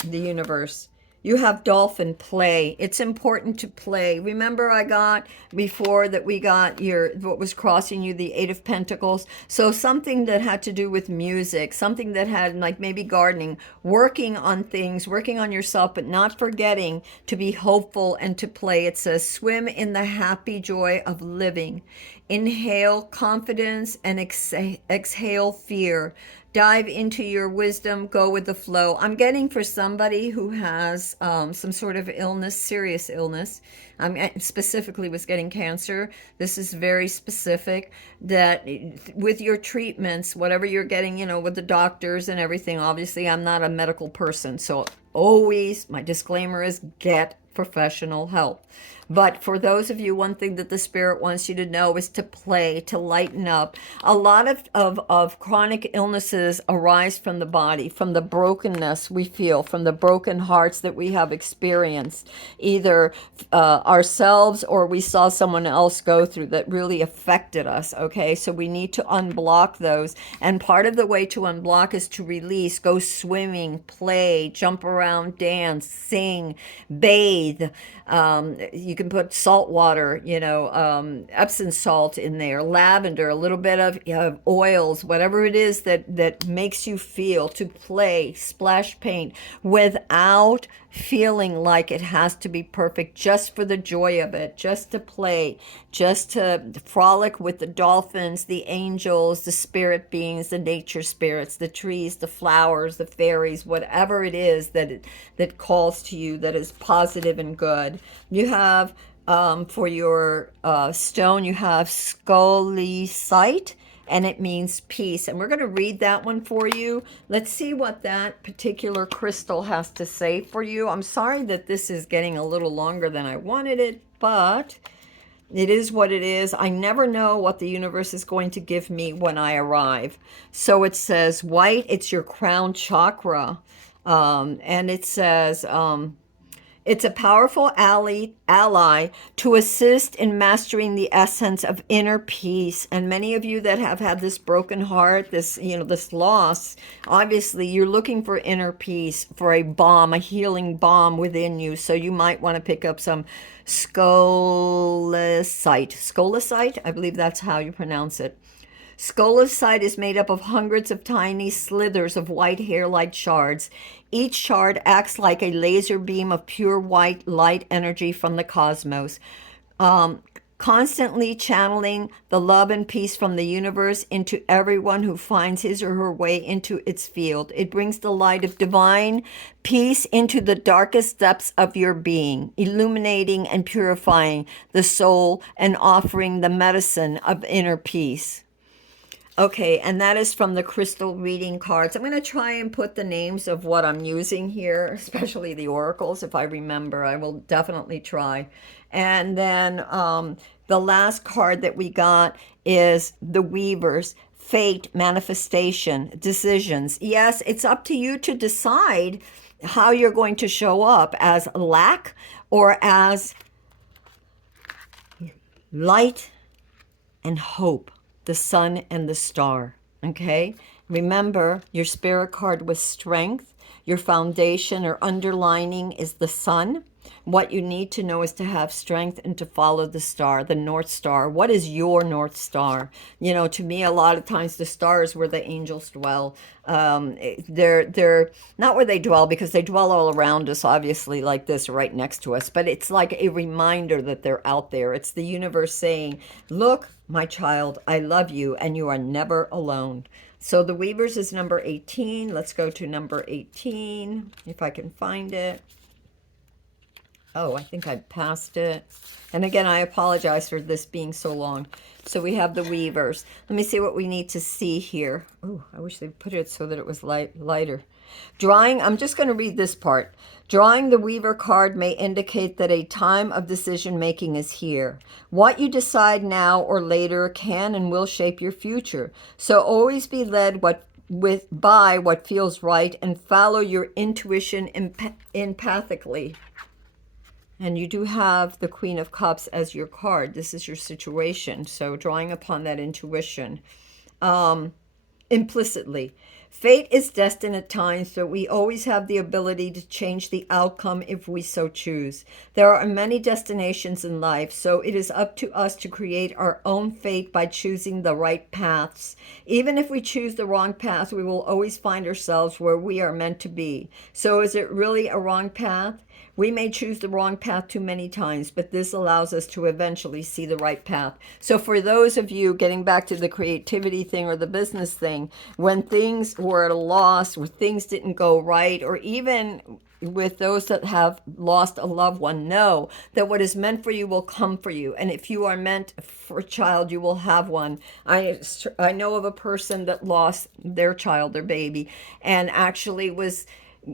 the universe. You have dolphin, play. It's important to play. Remember I got before that we got what was crossing you, the Eight of Pentacles. So something that had to do with music, something that had like maybe gardening, working on things, working on yourself, but not forgetting to be hopeful and to play. It says swim in the happy joy of living. Inhale confidence and exhale fear. Dive into your wisdom, go with the flow. I'm getting for somebody who has some sort of illness, serious illness. I specifically was getting cancer. This is very specific, that with your treatments, whatever you're getting, with the doctors and everything, obviously I'm not a medical person. So always, my disclaimer is get professional help. But for those of you, one thing that the spirit wants you to know is to play, to lighten up. A lot of chronic illnesses arise from the body, from the brokenness we feel, from the broken hearts that we have experienced, either ourselves or we saw someone else go through that really affected us, okay? So we need to unblock those. And part of the way to unblock is to release, go swimming, play, jump around, dance, sing, bathe. You can put salt water, Epsom salt in there, lavender, a little bit of oils, whatever it is that makes you feel, to play, splash paint without feeling like it has to be perfect, just for the joy of it, just to play, just to frolic with the dolphins, the angels, the spirit beings, the nature spirits, the trees, the flowers, the fairies, whatever it is that calls to you, that is positive and good. You have for your stone, you have scolecite, and it means peace. And we're going to read that one for you. Let's see what that particular crystal has to say for you. I'm sorry that this is getting a little longer than I wanted it, but it is what it is. I never know what the universe is going to give me when I arrive. So it says white, it's your crown chakra. And it says, It's a powerful ally to assist in mastering the essence of inner peace. And many of you that have had this broken heart, this, this loss, obviously you're looking for inner peace, for a balm, a healing balm within you. So you might want to pick up some scolecite. Scolecite, I believe that's how you pronounce it. Scolecite is made up of hundreds of tiny slithers of white hair-like shards. Each shard acts like a laser beam of pure white light energy from the cosmos, constantly channeling the love and peace from the universe into everyone who finds his or her way into its field. It brings the light of divine peace into the darkest depths of your being, illuminating and purifying the soul and offering the medicine of inner peace. Okay, and that is from the crystal reading cards. I'm going to try and put the names of what I'm using here, especially the oracles. If I remember, I will definitely try. And then the last card that we got is the Weavers. Fate, manifestation, decisions. Yes, it's up to you to decide how you're going to show up, as lack or as light and hope, the sun and the star. Okay, remember, your spirit card was strength. Your foundation or underlining is the sun. What you need to know is to have strength and to follow the star, the North Star. What is your North Star? To me, a lot of times the stars where the angels dwell. They're not where they dwell, because they dwell all around us, obviously, like this, right next to us. But it's like a reminder that they're out there. It's the universe saying, look, my child, I love you, and you are never alone. So the Weavers is number 18. Let's go to number 18, if I can find it. Oh, I think I passed it. And again, I apologize for this being so long. So we have the Weavers. Let me see what we need to see here. Oh, I wish they'd put it so that it was lighter. Drawing, I'm just going to read this part. Drawing the Weaver card may indicate that a time of decision making is here. What you decide now or later can and will shape your future. So always be led by what feels right, and follow your intuition empathically. And you do have the Queen of Cups as your card. This is your situation. So drawing upon that intuition implicitly. Fate is destined at times, but we always have the ability to change the outcome if we so choose. There are many destinations in life, so it is up to us to create our own fate by choosing the right paths. Even if we choose the wrong path, we will always find ourselves where we are meant to be. So is it really a wrong path? We may choose the wrong path too many times, but this allows us to eventually see the right path. So for those of you, getting back to the creativity thing or the business thing, when things were at a loss, when things didn't go right, or even with those that have lost a loved one, know that what is meant for you will come for you. And if you are meant for a child, you will have one. I know of a person that lost their child, their baby, and actually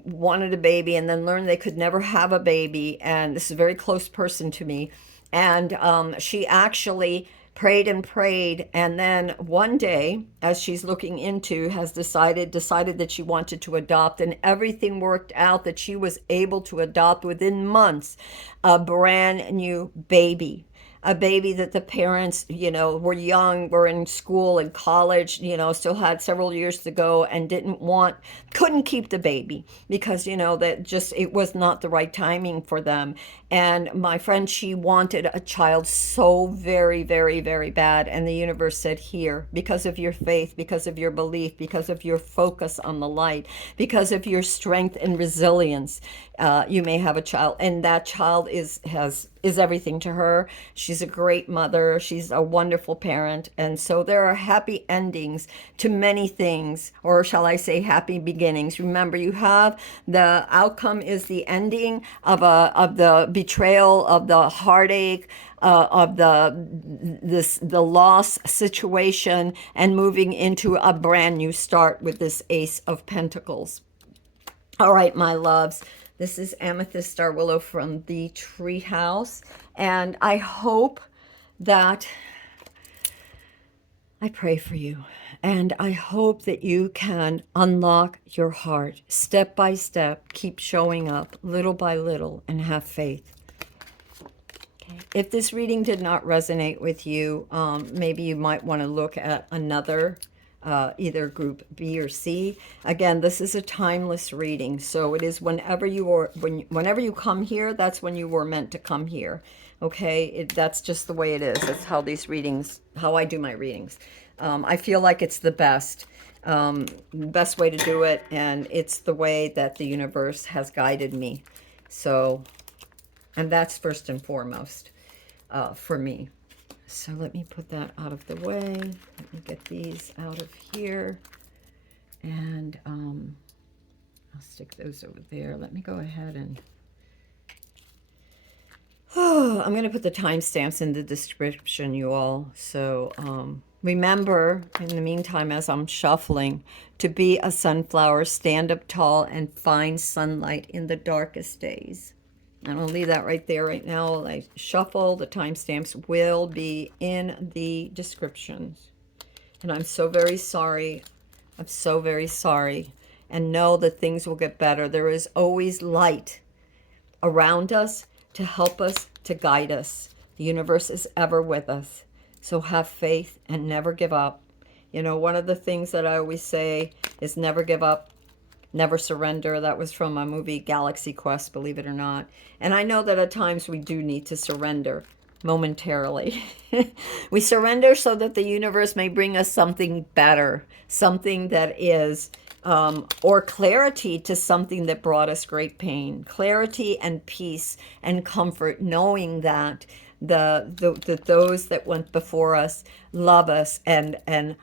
wanted a baby, and then learned they could never have a baby. And this is a very close person to me. And she actually prayed and prayed, and then one day, as she's looking into, has decided that she wanted to adopt, and everything worked out that she was able to adopt within months a brand new baby. A baby that the parents, were young, were in school and college, still had several years to go, and couldn't keep the baby because, that just, it was not the right timing for them. And my friend, she wanted a child so very, very, very bad. And the universe said, here, because of your faith, because of your belief, because of your focus on the light, because of your strength and resilience, you may have a child. And that child is everything to her. She's a great mother. She's a wonderful parent. And so there are happy endings to many things, or shall I say happy beginnings. Remember, you have the outcome is the ending of the betrayal, of the heartache, of the loss situation, and moving into a brand new start with this Ace of Pentacles. All right, my loves. This is Amethyst Star Willow from the Treehouse, and I hope that I pray for you, and I hope that you can unlock your heart step by step, keep showing up little by little, and have faith. Okay. If this reading did not resonate with you, maybe you might want to look at another, either group B or C. Again, this is a timeless reading, so it is whenever whenever you come here, that's when you were meant to come here. Okay, that's just the way it is. That's how these readings, how I do my readings. I feel like it's the best way to do it, and it's the way that the universe has guided me. So, and that's first and foremost for me. So let me put that out of the way. Let me get these out of here. And I'll stick those over there. Let me go ahead and... Oh, I'm going to put the timestamps in the description, you all. So remember, in the meantime, as I'm shuffling, to be a sunflower, stand up tall, and find sunlight in the darkest days. And I'll leave that right there right now while I shuffle. The timestamps will be in the descriptions. And I'm so very sorry. I'm so very sorry. And know that things will get better. There is always light around us to help us, to guide us. The universe is ever with us. So have faith and never give up. You know, one of the things that I always say is never give up. Never surrender. That was from a movie, Galaxy Quest, believe it or not. And I know that at times we do need to surrender momentarily. We surrender so that the universe may bring us something better, something that is, or clarity to something that brought us great pain. Clarity and peace and comfort, knowing that those that went before us love us and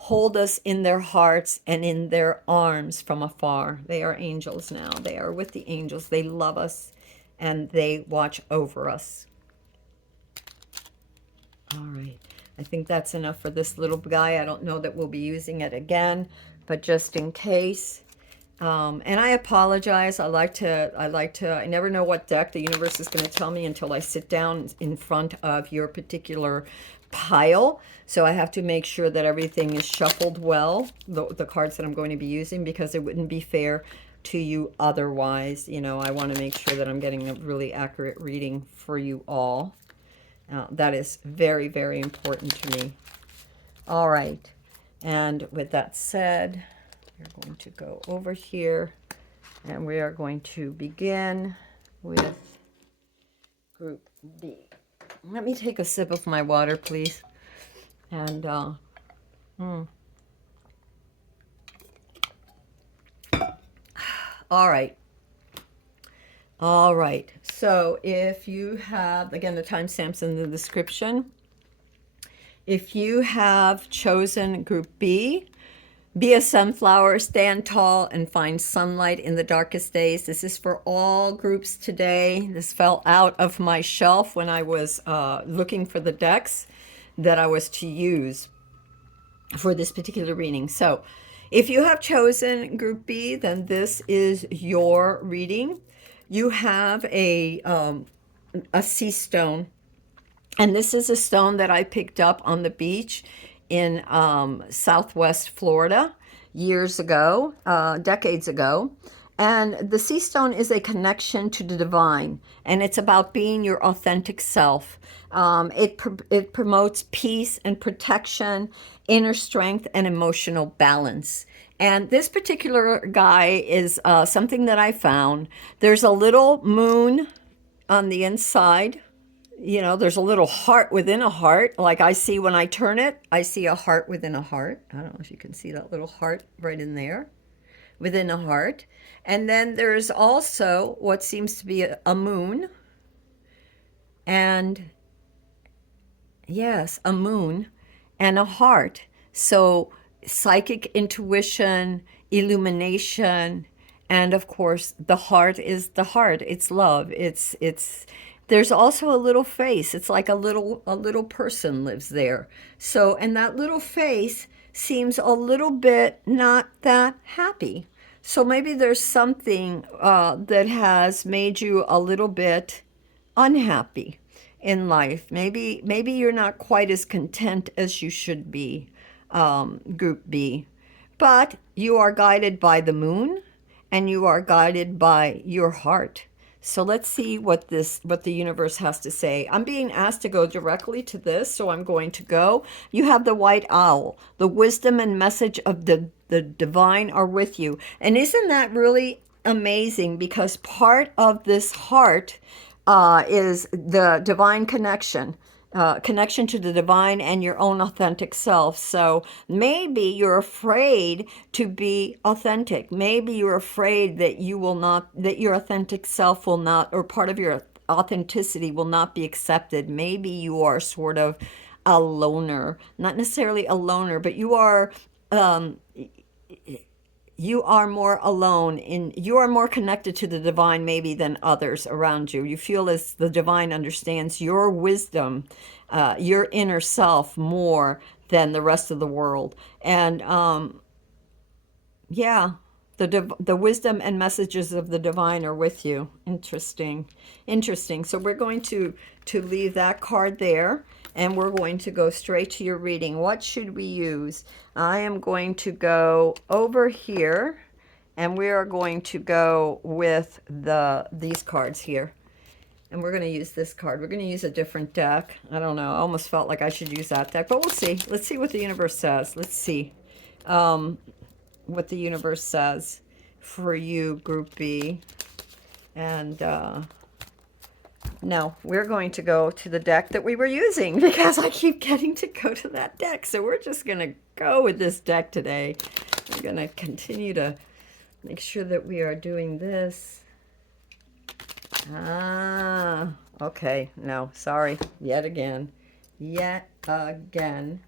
hold us in their hearts and in their arms from afar. They are angels now. They are with the angels. They love us and they watch over us. All right. I think that's enough for this little guy. I don't know that we'll be using it again, but just in case. And I apologize. I never know what deck the universe is going to tell me until I sit down in front of your particular pile. So I have to make sure that everything is shuffled well, the cards that I'm going to be using, because it wouldn't be fair to you otherwise. You know, I want to make sure that I'm getting a really accurate reading for you all. That is very, very important to me. All right. And with that said, we're going to go over here and we are going to begin with group B. Let me take a sip of my water, please. And all right. All right. So if you have, again, the timestamps in the description. If you have chosen group B, be a sunflower, stand tall, and find sunlight in the darkest days. This is for all groups today. This fell out of my shelf when I was looking for the decks that I was to use for this particular reading. So if you have chosen group B, then this is your reading. You have a sea stone, and this is a stone that I picked up on the beach in Southwest Florida years ago, decades ago. And the sea stone is a connection to the divine, and it's about being your authentic self. It promotes peace and protection, inner strength, and emotional balance. And this particular guy is something that I found. There's a little moon on the inside. You know, there's a little heart within a heart. Like I see when I turn it, I see a heart within a heart. I don't know if you can see that little heart right in there, within a heart. And then there's also what seems to be a moon. And yes, a moon and a heart. So psychic intuition, illumination, and of course the heart is the heart. It's love. It's there's also a little face. It's like a little person lives there. So, and that little face seems a little bit not that happy. So maybe there's something that has made you a little bit unhappy in life. Maybe you're not quite as content as you should be. Group B. But you are guided by the moon and you are guided by your heart. So let's see what the universe has to say. I'm being asked to go directly to this, so I'm going to go. You have the white owl. The wisdom and message of the divine are with you. And isn't that really amazing? Because part of this heart is the divine connection. Connection to the divine and your own authentic self. So maybe you're afraid to be authentic. Maybe you're afraid that you will not, that your authentic self will not, or part of your authenticity will not be accepted. Maybe you are sort of a loner, not necessarily a loner, but you are more alone in, you are more connected to the divine maybe than others around you. You feel as the divine understands your wisdom, your inner self more than the rest of the world. And yeah, the wisdom and messages of the divine are with you. Interesting. Interesting. So we're going to leave that card there, and we're going to go straight to your reading. What should we use? I am going to go over here, and we are going to go with these cards here. And we're going to use this card. We're going to use a different deck. I don't know. I almost felt like I should use that deck, but we'll see. Let's see what the universe says. Let's see what the universe says for you, Group B. And no, we're going to go to the deck that we were using because I keep getting to go to that deck. So we're just going to go with this deck today. We're going to continue to make sure that we are doing this. Ah, okay. No, sorry. Yet again. Yet again.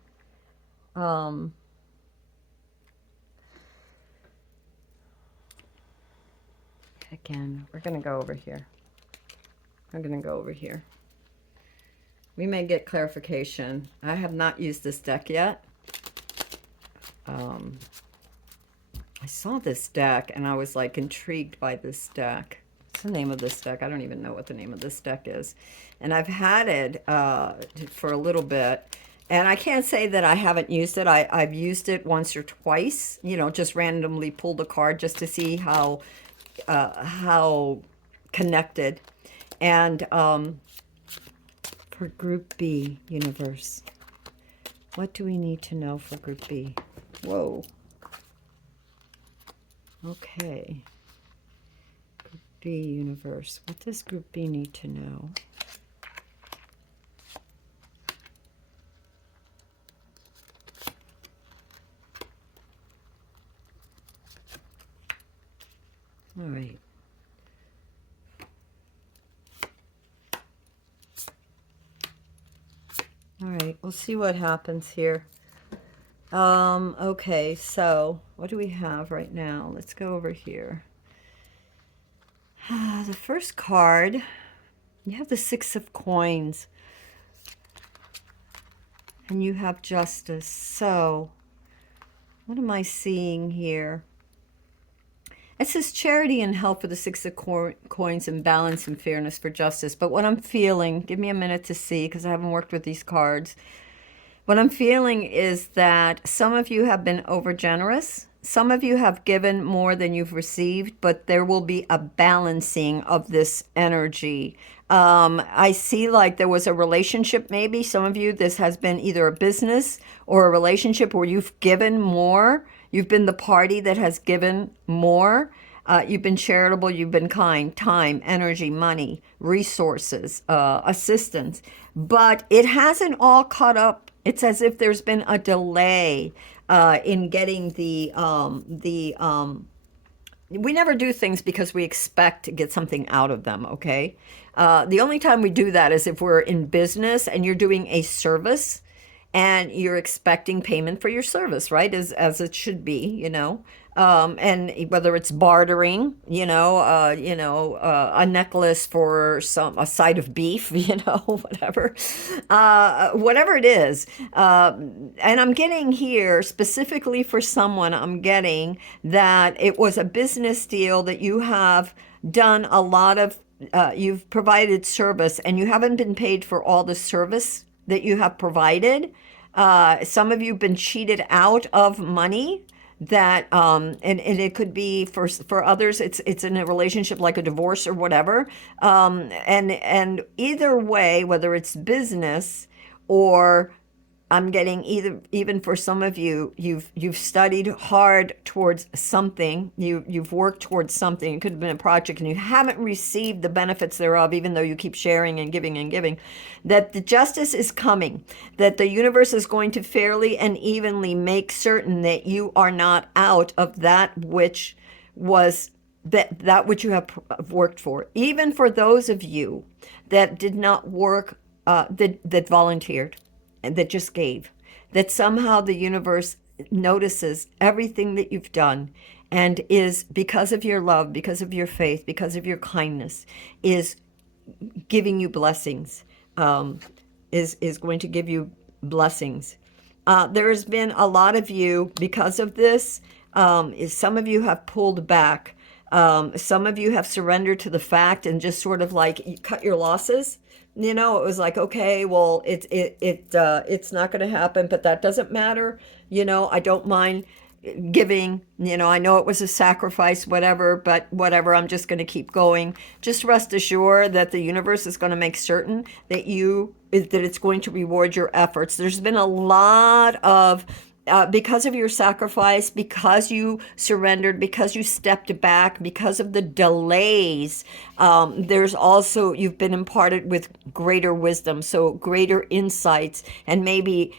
Again, we're going to go over here. I'm going to go over here. We may get clarification. I have not used this deck yet. I saw this deck and I was like intrigued by this deck. What's the name of this deck? I don't even know what the name of this deck is. And I've had it for a little bit. And I can't say that I haven't used it. I've used it once or twice, you know, just randomly pulled a card just to see how connected. And for Group B, universe, what do we need to know for Group B? Whoa. Okay. Group B, universe. What does Group B need to know? All right. All right, we'll see what happens here. Okay, so what do we have right now? Let's go over here. The first card, you have the Six of Coins. And you have Justice. So, what am I seeing here? It says charity and help for the Six of Coins and balance and fairness for justice. But what I'm feeling, give me a minute to see because I haven't worked with these cards. What I'm feeling is that some of you have been over generous. Some of you have given more than you've received, but there will be a balancing of this energy. I see like there was a relationship maybe. Some of you, this has been either a business or a relationship where you've given more. You've been the party that has given more. You've been charitable, you've been kind, time, energy, money, resources, assistance. But it hasn't all caught up. It's as if there's been a delay in getting we never do things because we expect to get something out of them, okay? The only time we do that is if we're in business and you're doing a service and you're expecting payment for your service, right? As it should be, you know. And whether it's bartering, a necklace for a side of beef, whatever, whatever it is. And I'm getting here specifically for someone, I'm getting that it was a business deal that you have done a lot of, you've provided service and you haven't been paid for all the service that you have provided. Some of you have been cheated out of money that and it could be for others it's in a relationship like a divorce or whatever, and either way, whether it's business or I'm getting either even for some of you, you've studied hard towards something, you've worked towards something. It could have been a project and you haven't received the benefits thereof, even though you keep sharing and giving and giving. That the justice is coming, that the universe is going to fairly and evenly make certain that you are not out of that which was that which you have worked for. Even for those of you that did not work, that volunteered and that just gave, that somehow the universe notices everything that you've done and is, because of your love, because of your faith, because of your kindness, is giving you blessings, is going to give you blessings. There's been a lot of you, because of this, some of you have pulled back. Some of you have surrendered to the fact and just sort of like you cut your losses. You know, it was like, okay, well, it's not going to happen, but that doesn't matter. You know, I don't mind giving. You know, I know it was a sacrifice, whatever, but whatever. I'm just going to keep going. Just rest assured that the universe is going to make certain that it's going to reward your efforts. There's been a lot of because of your sacrifice, because you surrendered, because you stepped back, because of the delays, there's also, you've been imparted with greater wisdom, so greater insights and maybe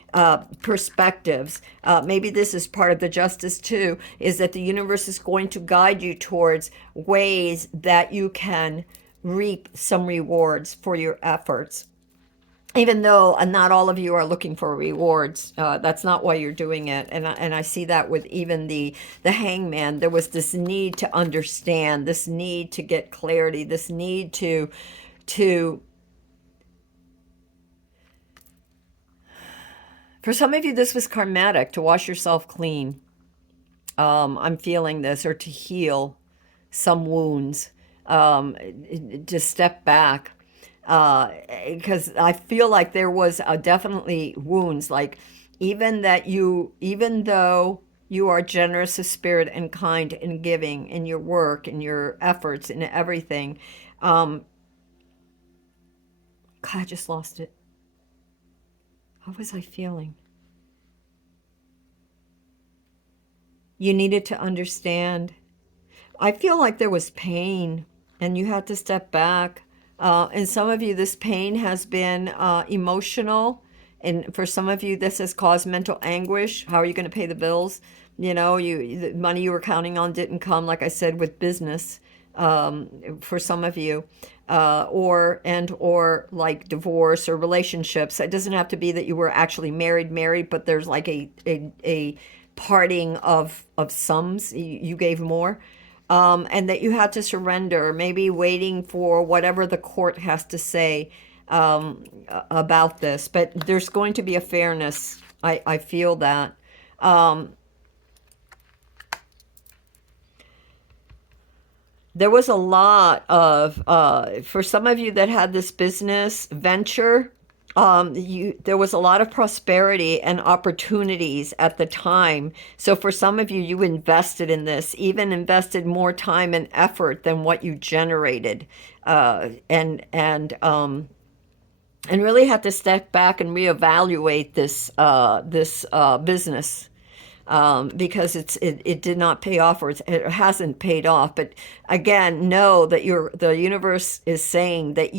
perspectives. Maybe this is part of the justice too, is that the universe is going to guide you towards ways that you can reap some rewards for your efforts. Even though not all of you are looking for rewards, that's not why you're doing it. And I see that with even the hangman. There was this need to understand, this need to get clarity, this need to for some of you, this was karmatic, to wash yourself clean. I'm feeling this, or to heal some wounds, to step back. Because I feel like there was definitely wounds, like even though you are generous of spirit and kind and giving in your work and your efforts and everything. God, I just lost it. How was I feeling? You needed to understand. I feel like there was pain and you had to step back. And some of you, this pain has been emotional. And for some of you, this has caused mental anguish. How are you going to pay the bills? You know, the money you were counting on didn't come, like I said, with business, for some of you, or like divorce or relationships. It doesn't have to be that you were actually married, but there's like a parting of sums. You gave more. And that you had to surrender, maybe waiting for whatever the court has to say about this. But there's going to be a fairness. I feel that. There was a lot of, for some of you that had this business venture, there was a lot of prosperity and opportunities at the time. So for some of you, you invested in this, even invested more time and effort than what you generated, and really had to step back and reevaluate this business, because it did not pay off, or it hasn't paid off. But again, know that the universe is saying that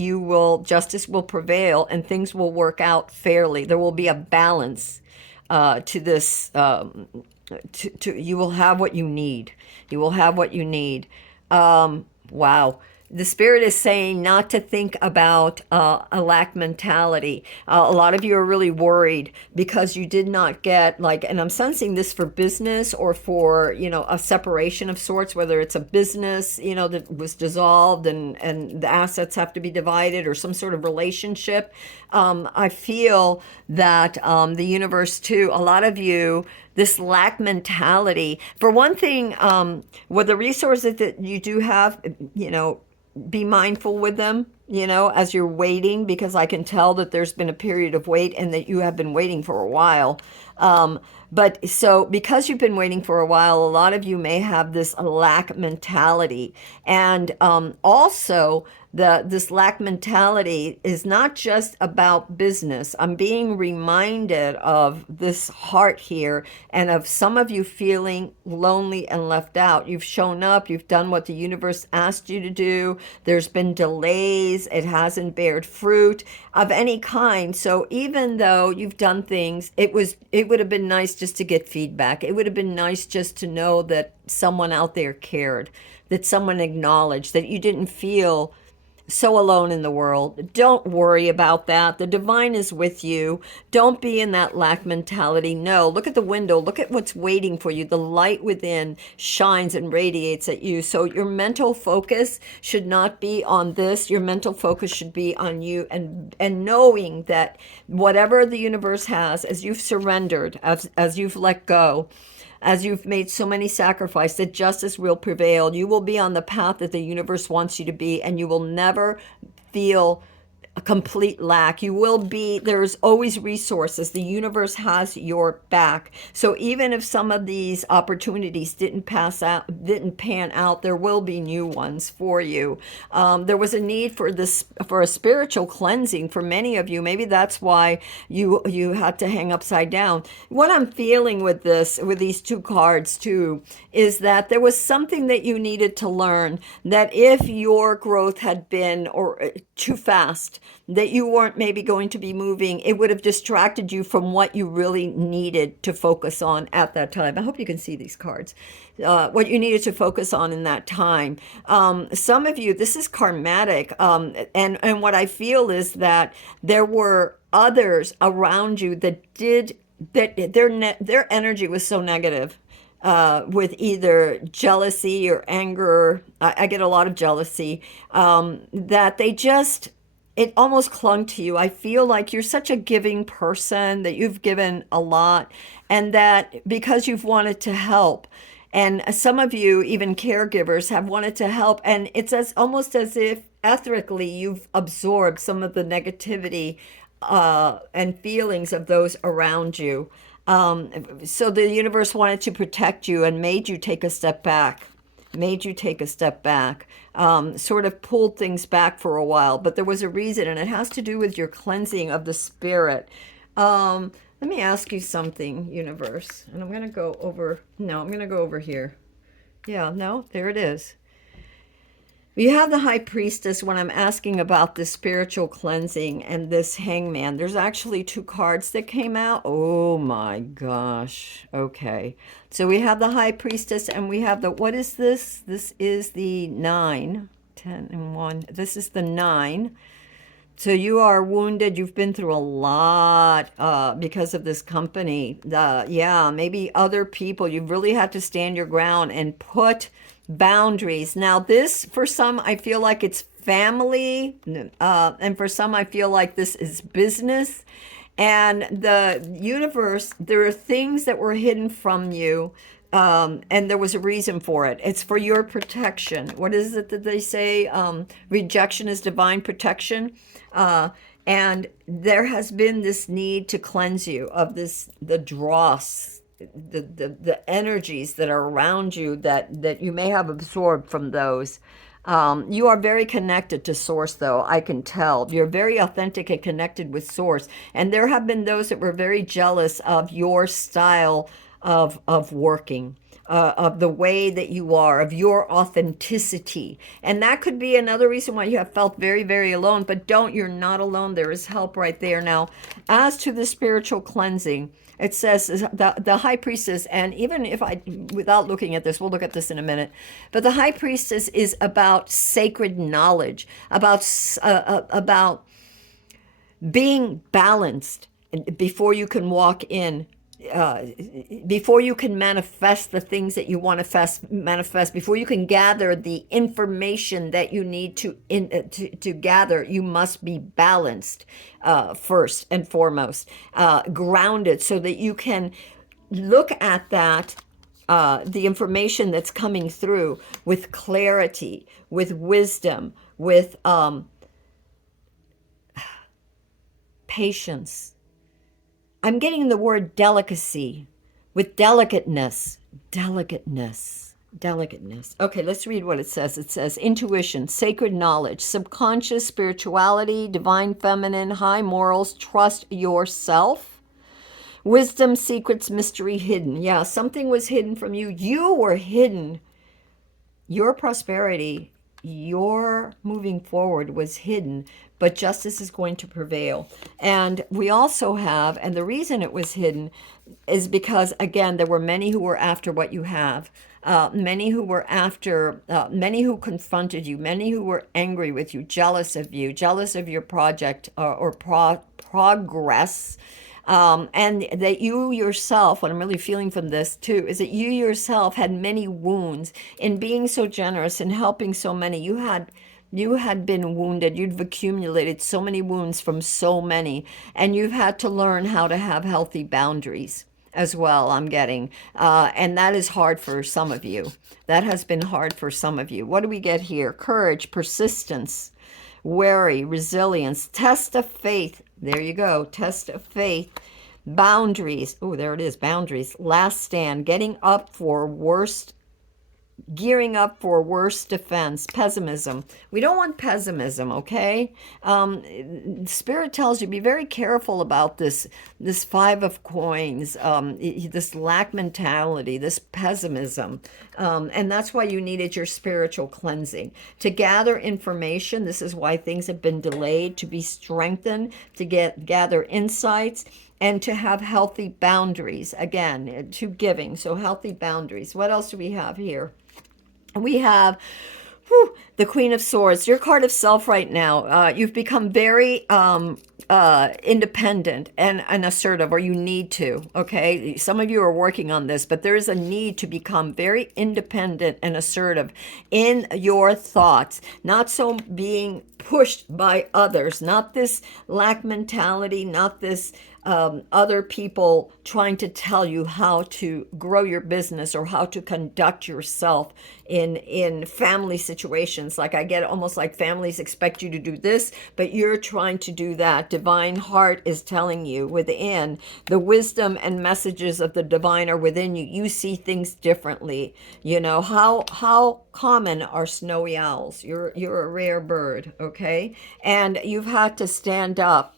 justice will prevail and things will work out fairly. There will be a balance to this. You will have what you need. You will have what you need. Wow. The spirit is saying not to think about a lack mentality. A lot of you are really worried because you did not get, like, and I'm sensing this for business or for, a separation of sorts, whether it's a business, that was dissolved and the assets have to be divided, or some sort of relationship. I feel that the universe too, a lot of you, this lack mentality. For one thing, with the resources that you do have, be mindful with them, as you're waiting, because I can tell that there's been a period of wait and that you have been waiting for a while. Um, but so because you've been waiting for a while, a lot of you may have this lack mentality. And also, this lack mentality is not just about business. I'm being reminded of this heart here and of some of you feeling lonely and left out. You've shown up, you've done what the universe asked you to do. There's been delays, it hasn't bared fruit of any kind. So even though you've done things, it would have been nice just to get feedback. It would have been nice just to know that someone out there cared, that someone acknowledged, that you didn't feel so alone in the world. Don't worry about that. The divine is with you. Don't be in that lack mentality. No, look at the window. Look at what's waiting for you. The light within shines and radiates at you. So your mental focus should not be on this. Your mental focus should be on you, and knowing that whatever the universe has, as you've surrendered, as you've let go, as you've made so many sacrifices, that justice will prevail. You will be on the path that the universe wants you to be, and you will never feel a complete lack. You will be, there's always resources. The universe has your back. So even if some of these opportunities didn't pan out, there will be new ones for you. There was a need for for a spiritual cleansing for many of you. Maybe that's why you had to hang upside down. What I'm feeling with these two cards too, is that there was something that you needed to learn, that if your growth had been too fast, that you weren't maybe going to be moving, it would have distracted you from what you really needed to focus on at that time. I hope you can see these cards. What you needed to focus on in that time. Some of you, this is karmatic, and what I feel is that there were others around you that their energy was so negative, with either jealousy or anger. I get a lot of jealousy, that it almost clung to you. I feel like you're such a giving person, that you've given a lot, and that because you've wanted to help, and some of you, even caregivers, have wanted to help, and it's almost as if ethically you've absorbed some of the negativity and feelings of those around you. So the universe wanted to protect you and made you take a step back, sort of pulled things back for a while, but there was a reason, and it has to do with your cleansing of the spirit. Let me ask you something, universe, and I'm going to go over, no, I'm going to go over here. Yeah, no, there it is. You have the high priestess when I'm asking about this spiritual cleansing, and this hangman. There's actually two cards that came out. Oh my gosh. Okay. So we have the high priestess, and we have what is this? This is the 9, 10 and 1. This is the 9. So you are wounded. You've been through a lot because of this company. Yeah, maybe other people. You've really had to stand your ground and put boundaries. Now, this, for some, I feel like it's family, and for some, I feel like this is business. And the universe, there are things that were hidden from you, and there was a reason for it. It's for your protection. What is it that they say? Rejection is divine protection. Uh, and there has been this need to cleanse you of the dross, the energies that are around you, that you may have absorbed from those. You are very connected to source, though. I can tell you're very authentic and connected with source. And there have been those that were very jealous of your style of working, of the way that you are, of your authenticity. And that could be another reason why you have felt very, very alone. But you're not alone. There is help right there. Now, as to the spiritual cleansing, it says the high priestess, and even if without looking at this, we'll look at this in a minute, but the high priestess is about sacred knowledge, about being balanced before you can walk in, before you can manifest the things that you want to manifest, before you can gather the information that you need to gather, you must be balanced, first and foremost, grounded, so that you can look at that the information that's coming through with clarity, with wisdom, with patience. I'm getting the word delicacy, with delicateness, delicateness, delicateness. Okay, let's read what it says. It says intuition, sacred knowledge, subconscious spirituality, divine feminine, high morals, trust yourself. Wisdom, secrets, mystery hidden. Yeah, something was hidden from you. You were hidden. Your prosperity, your moving forward was hidden, but justice is going to prevail. And we also have, and the reason it was hidden is because, again, there were many who were after what you have. Many who were after, many who confronted you, many who were angry with you, jealous of your project or progress. And that you yourself, what I'm really feeling from this too, is that you yourself had many wounds in being so generous and helping so many. You had been wounded. You've accumulated so many wounds from so many, and you've had to learn how to have healthy boundaries as well, I'm getting. And that is hard for some of you. That has been hard for some of you. What do we get here? Courage, persistence, wary, resilience, test of faith. There you go, test of faith. Boundaries. Oh, there it is, boundaries. Last stand, getting up for worst, gearing up for worse defense. Pessimism. We don't want pessimism, okay? Spirit tells you be very careful about this five of coins, this lack mentality, this pessimism. And that's why you needed your spiritual cleansing. To gather information, this is why things have been delayed, to be strengthened, to gather insights, and to have healthy boundaries. Again, to giving, so healthy boundaries. What else do we have here? We have the Queen of Swords, your card of self right now. You've become very independent and assertive, or you need to, okay? Some of you are working on this, but there is a need to become very independent and assertive in your thoughts, not so being pushed by others, not this lack mentality, not this other people trying to tell you how to grow your business or how to conduct yourself in family situations. Like I get almost like families expect you to do this, but you're trying to do that. Divine heart is telling you within, the wisdom and messages of the divine are within you. You see things differently. You know, how common are snowy owls? You're a rare bird, okay? And you've had to stand up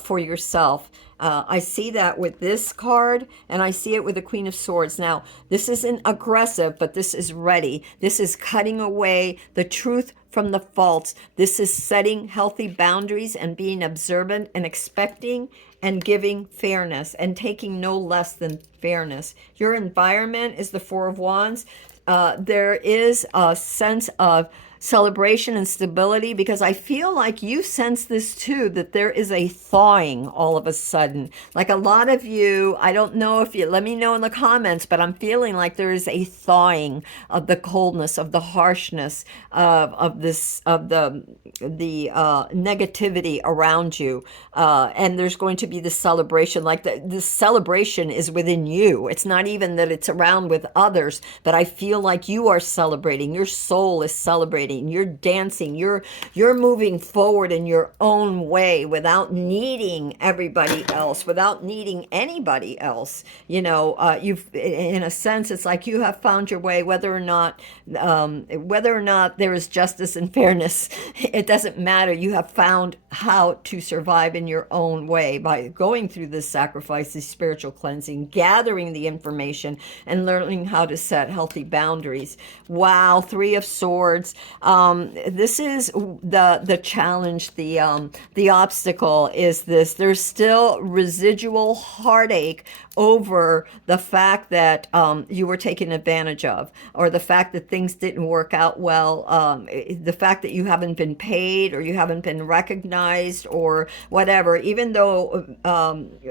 for yourself. I see that with this card, and I see it with the Queen of Swords. Now, this isn't aggressive, but this is ready. This is cutting away the truth from the false. This is setting healthy boundaries and being observant and expecting and giving fairness and taking no less than fairness. Your environment is the Four of Wands. There is a sense of celebration and stability, because I feel like you sense this too, that there is a thawing all of a sudden. Like a lot of you, I don't know if you, let me know in the comments, but I'm feeling like there is a thawing of the coldness, of the harshness, of this, of the negativity around you. And there's going to be this celebration, like this celebration is within you. It's not even that it's around with others, but I feel like you are celebrating. Your soul is celebrating. You're dancing. You're moving forward in your own way without needing everybody else, without needing anybody else. You know, you've, in a sense, it's like you have found your way, whether or not there is justice and fairness. It doesn't matter. You have found how to survive in your own way by going through this sacrifice, this spiritual cleansing, gathering the information, and learning how to set healthy boundaries. Wow, Three of Swords. This is the challenge, the obstacle is this. There's still residual heartache over the fact that you were taken advantage of, or the fact that things didn't work out well, the fact that you haven't been paid or you haven't been recognized or whatever, even though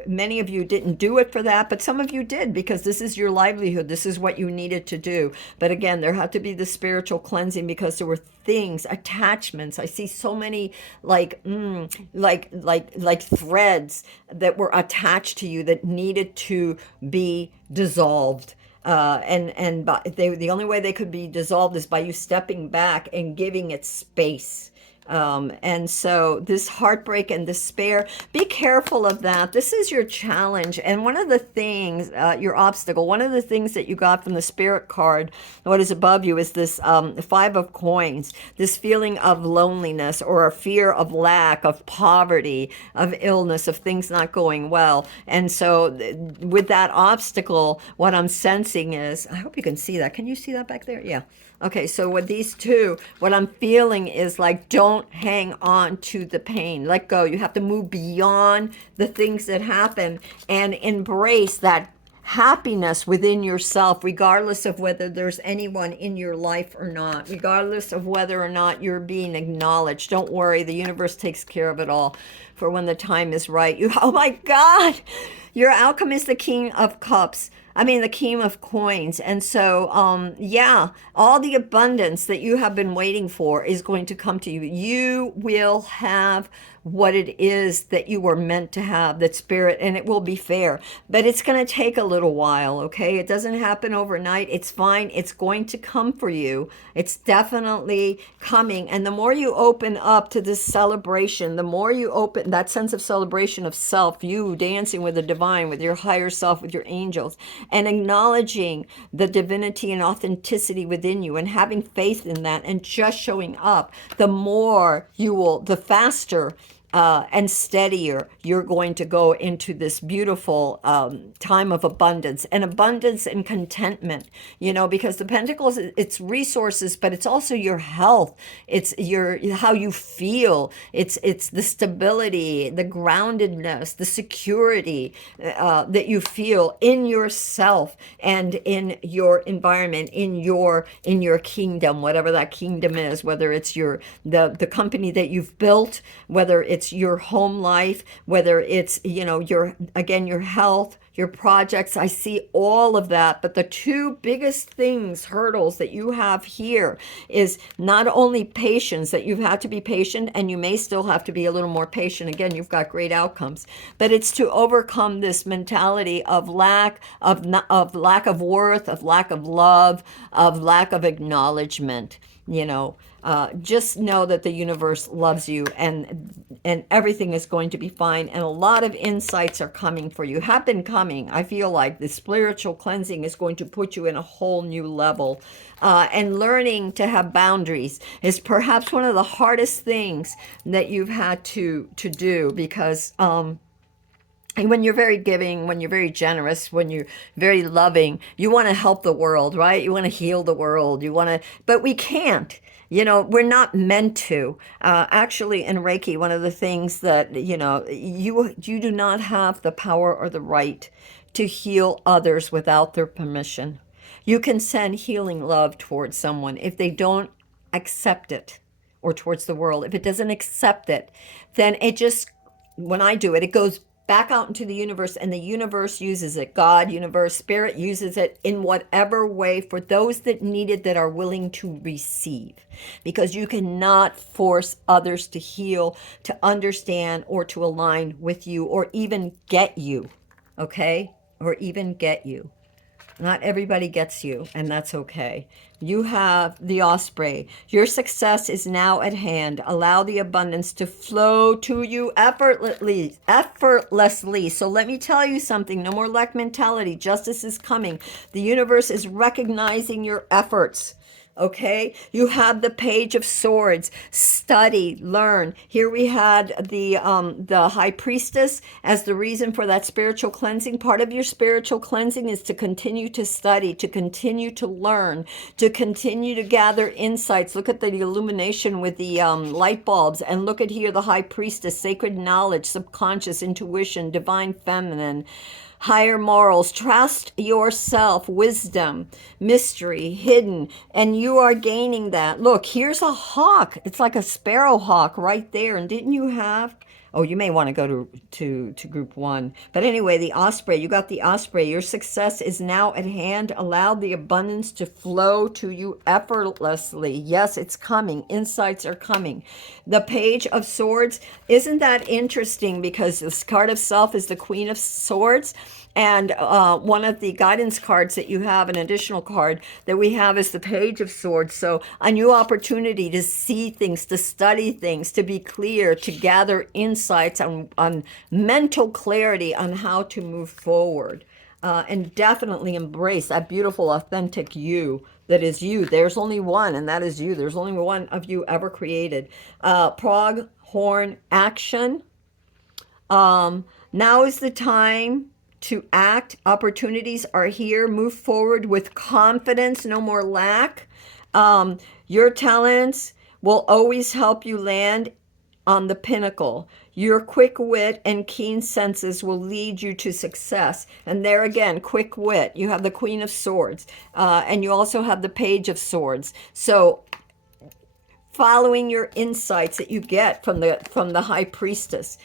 many of you didn't do it for that, but some of you did, because this is your livelihood. This is what you needed to do. But again, there had to be the spiritual cleansing, because there were things, attachments. I see so many like threads that were attached to you that needed to be dissolved. The only way they could be dissolved is by you stepping back and giving it space. And so this heartbreak and despair, be careful of that. This is your challenge. And one of the things, your obstacle, one of the things that you got from the spirit card, what is above you, is this Five of Coins, this feeling of loneliness or a fear of lack, of poverty, of illness, of things not going well. And so with that obstacle, what I'm sensing is, I hope you can see that. Can you see that back there? Yeah. Okay, so with these two, what I'm feeling is like, don't hang on to the pain. Let go. You have to move beyond the things that happen and embrace that happiness within yourself, regardless of whether there's anyone in your life or not, regardless of whether or not you're being acknowledged. Don't worry, the universe takes care of it all for when the time is right. Oh my God, your outcome is the King of Cups. I mean, the King of Coins. And so, yeah, all the abundance that you have been waiting for is going to come to you. You will have what it is that you were meant to have, that spirit, and it will be fair. But it's going to take a little while, okay? It doesn't happen overnight. It's fine. It's going to come for you. It's definitely coming. And the more you open up to this celebration, the more you open that sense of celebration of self, you dancing with the divine, with your higher self, with your angels, and acknowledging the divinity and authenticity within you and having faith in that and just showing up, the more you will, the faster and steadier you're going to go into this beautiful time of abundance and contentment, because the Pentacles, it's resources, but it's also your health. It's how you feel. It's the stability, the groundedness, the security that you feel in yourself and in your environment, in your kingdom, whatever that kingdom is, whether it's the company that you've built, whether it's your home life, whether it's your health, your projects. I see all of that, but the two biggest hurdles that you have here is not only patience, that you've had to be patient, and you may still have to be a little more patient. Again, you've got great outcomes, but it's to overcome this mentality of lack of worth, of lack of love, of lack of acknowledgement. Just know that the universe loves you, and everything is going to be fine. And a lot of insights are coming for you, have been coming. I feel like the spiritual cleansing is going to put you in a whole new level. And learning to have boundaries is perhaps one of the hardest things that you've had to do, because and when you're very giving, when you're very generous, when you're very loving, you want to help the world, right? You want to heal the world. But we can't. We're not meant to. Actually, in Reiki, one of the things that, you do not have the power or the right to heal others without their permission. You can send healing love towards someone if they don't accept it, or towards the world. If it doesn't accept it, then when I do it, it goes back out into the universe, and the universe uses it. God, universe, spirit uses it in whatever way for those that need it, that are willing to receive. Because you cannot force others to heal, to understand, or to align with you, or even get you, okay? Or even get you. Not everybody gets you, and that's okay. You have the Osprey. Your success is now at hand. Allow the abundance to flow to you effortlessly. So let me tell you something. No more lack mentality. Justice is coming. The universe is recognizing your efforts. Okay, you have the Page of Swords. Study, learn. Here we had the High Priestess as the reason for that spiritual cleansing. Part of your spiritual cleansing is to continue to study, to continue to learn, to continue to gather insights. Look at the illumination with the light bulbs, and look at here the High Priestess, sacred knowledge, subconscious, intuition, divine feminine, higher morals, trust yourself, wisdom, mystery, hidden, and you are gaining that. Look, here's a hawk. It's like a sparrow hawk right there. And didn't you have, oh, you may want to go to group one. But anyway, the Osprey, you got the Osprey. Your success is now at hand. Allow the abundance to flow to you effortlessly. Yes, it's coming. Insights are coming. The Page of Swords, isn't that interesting? Because this card of self is the Queen of Swords. And one of the guidance cards that you have, an additional card that we have, is the Page of Swords. So a new opportunity to see things, to study things, to be clear, to gather insights on mental clarity on how to move forward. And definitely embrace that beautiful, authentic you that is you. There's only one, and that is you. There's only one of you ever created. Prog horn action. Now is the time to act. Opportunities are here. Move forward with confidence, no more lack. Your talents will always help you land on the pinnacle. Your quick wit and keen senses will lead you to success. And there again, quick wit. You have the Queen of Swords, and you also have the Page of Swords. So following your insights that you get from the High Priestess,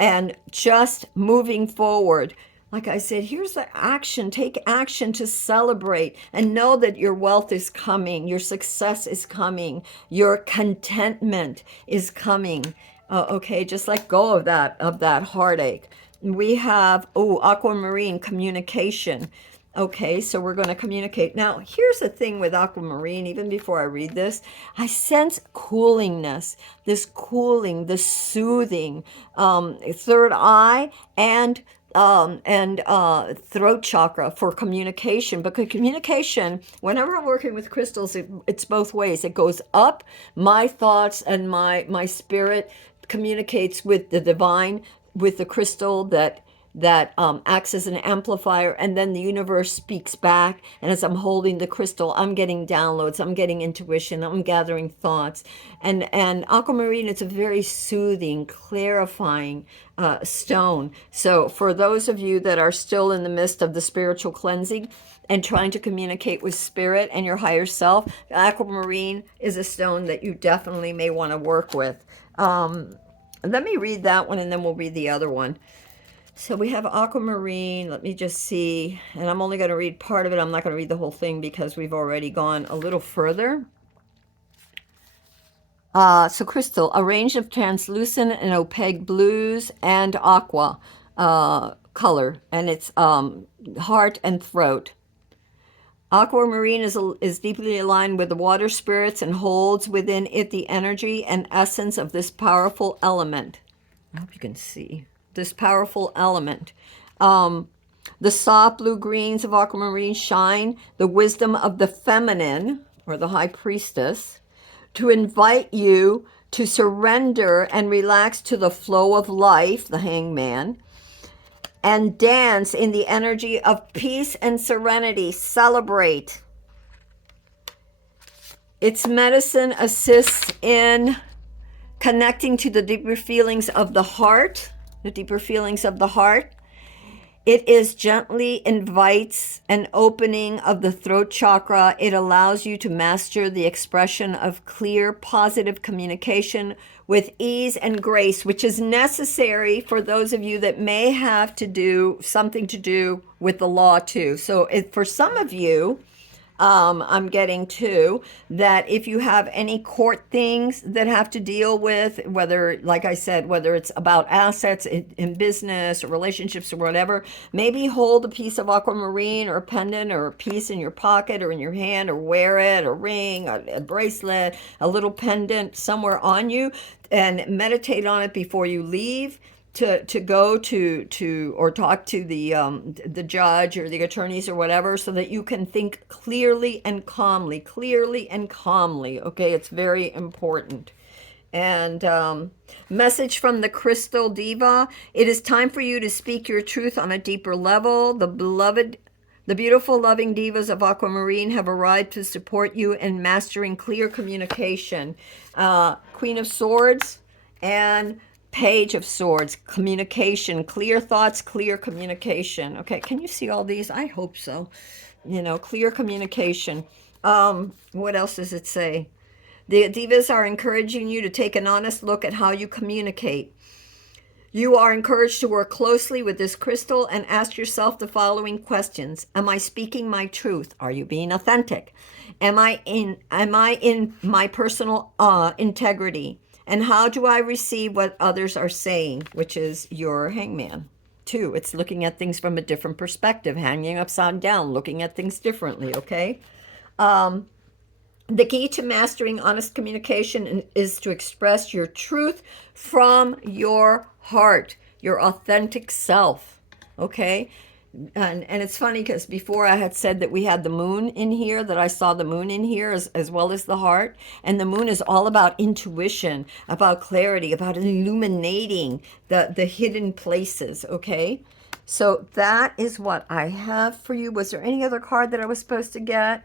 and just moving forward. Like I said, here's the action. Take action to celebrate and know that your wealth is coming, your success is coming, your contentment is coming. Okay, just let go of that heartache. We have aquamarine communication. Okay, so we're going to communicate. Now, here's the thing with aquamarine, even before I read this, I sense coolingness, this cooling, this soothing, third eye and throat chakra for communication. Because communication, whenever I'm working with crystals, it's both ways. It goes up, my thoughts and my spirit communicates with the divine, with the crystal that acts as an amplifier, and then the universe speaks back. And as I'm holding the crystal, I'm getting downloads, I'm getting intuition, I'm gathering thoughts. And aquamarine is a very soothing, clarifying stone. So for those of you that are still in the midst of the spiritual cleansing and trying to communicate with spirit and your higher self, aquamarine is a stone that you definitely may want to work with. Let me read that one, and then we'll read the other one. So we have aquamarine. Let me just see. And I'm only going to read part of it. I'm not going to read the whole thing because we've already gone a little further. So crystal, a range of translucent and opaque blues and aqua color. And it's heart and throat. Aquamarine is deeply aligned with the water spirits and holds within it the energy and essence of this powerful element. I hope you can see this powerful element. The soft blue greens of aquamarine shine the wisdom of the feminine, or the high priestess, to invite you to surrender and relax to the flow of life, the hangman, and dance in the energy of peace and serenity. Celebrate. Its medicine assists in connecting to the deeper feelings of the heart, It gently invites an opening of the throat chakra. It allows you to master the expression of clear, positive communication with ease and grace, which is necessary for those of you that may have to do something to do with the law too. So for some of you, I'm getting to that if you have any court things that have to deal with, whether, like I said, whether it's about assets in business or relationships or whatever, maybe hold a piece of aquamarine or a pendant or a piece in your pocket or in your hand, or wear it, a ring, a bracelet, a little pendant somewhere on you, and meditate on it before you leave. To go to or talk to the judge or the attorneys or whatever, so that you can think clearly and calmly. Okay, it's very important. And message from the Crystal Diva: it is time for you to speak your truth on a deeper level. The beautiful, loving divas of aquamarine have arrived to support you in mastering clear communication. Queen of Swords and Page of Swords, communication, clear thoughts, clear communication. Okay, can you see all these? I hope so. Clear communication. What else does it say? The divas are encouraging you to take an honest look at how you communicate. You are encouraged to work closely with this crystal and ask yourself the following questions. Am I speaking my truth? Are you being authentic? Am I in my personal integrity? And how do I receive what others are saying, which is your hangman? too. It's looking at things from a different perspective, hanging upside down, looking at things differently, okay? The key to mastering honest communication is to express your truth from your heart, your authentic self, okay? And it's funny because before I had said that we had the moon in here, that I saw the moon in here as well as the heart. And the moon is all about intuition, about clarity, about illuminating the hidden places, okay? So that is what I have for you. Was there any other card that I was supposed to get?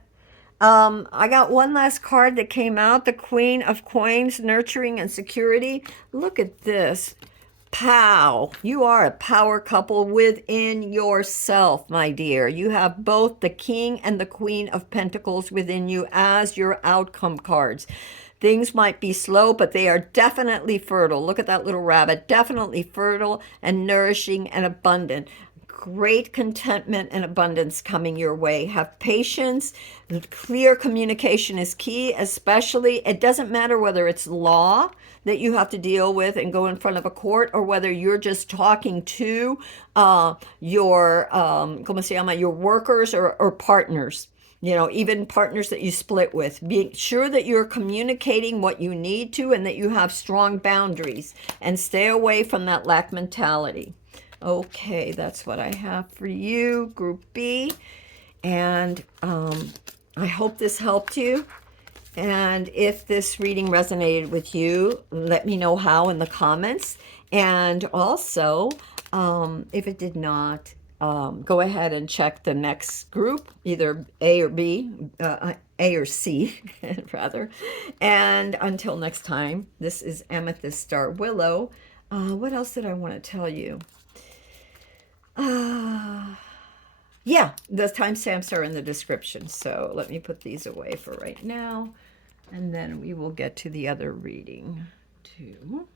I got one last card that came out, the Queen of Coins, nurturing and security. Look at this. Pow. You are a power couple within yourself, my dear. You have both the King and the Queen of Pentacles within you as your outcome cards. Things might be slow, but they are definitely fertile. Look at that little rabbit. Definitely fertile and nourishing and abundant. Great contentment and abundance coming your way. Have patience. Clear communication is key, especially, it doesn't matter whether it's law that you have to deal with and go in front of a court, or whether you're just talking to your, ¿cómo se llama? Your workers or partners. You know, even partners that you split with. Be sure that you're communicating what you need to and that you have strong boundaries. And stay away from that lack mentality. Okay, that's what I have for you, Group B. And I hope this helped you. And if this reading resonated with you, let me know how in the comments. And also, if it did not, go ahead and check the next group, either A or B, A or C, rather. And until next time, this is Amethyst Star Willow. What else did I want to tell you? Yeah, the timestamps are in the description. So let me put these away for right now. And then we will get to the other reading too.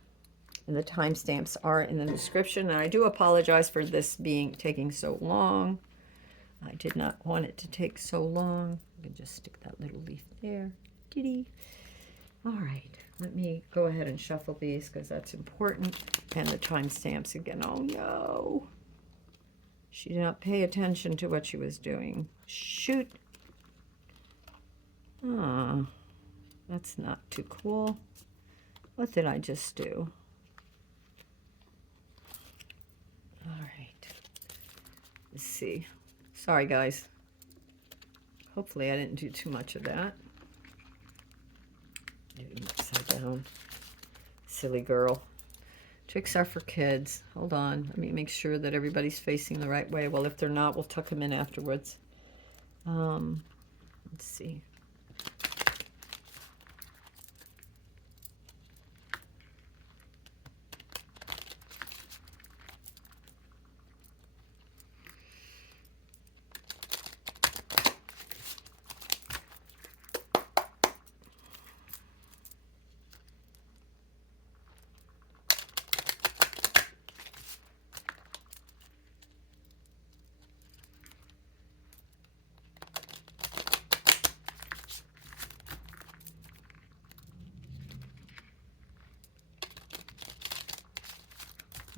And the timestamps are in the description. And I do apologize for this taking so long. I did not want it to take so long. I can just stick that little leaf there. Diddy. All right. Let me go ahead and shuffle these because that's important. And the timestamps again. Oh no. She did not pay attention to what she was doing. Shoot. Oh, that's not too cool. What did I just do? All right. Let's see. Sorry, guys. Hopefully I didn't do too much of that. Doing upside down. Silly girl. Tricks are for kids. Hold on. Let me make sure that everybody's facing the right way. Well, if they're not, we'll tuck them in afterwards. Let's see.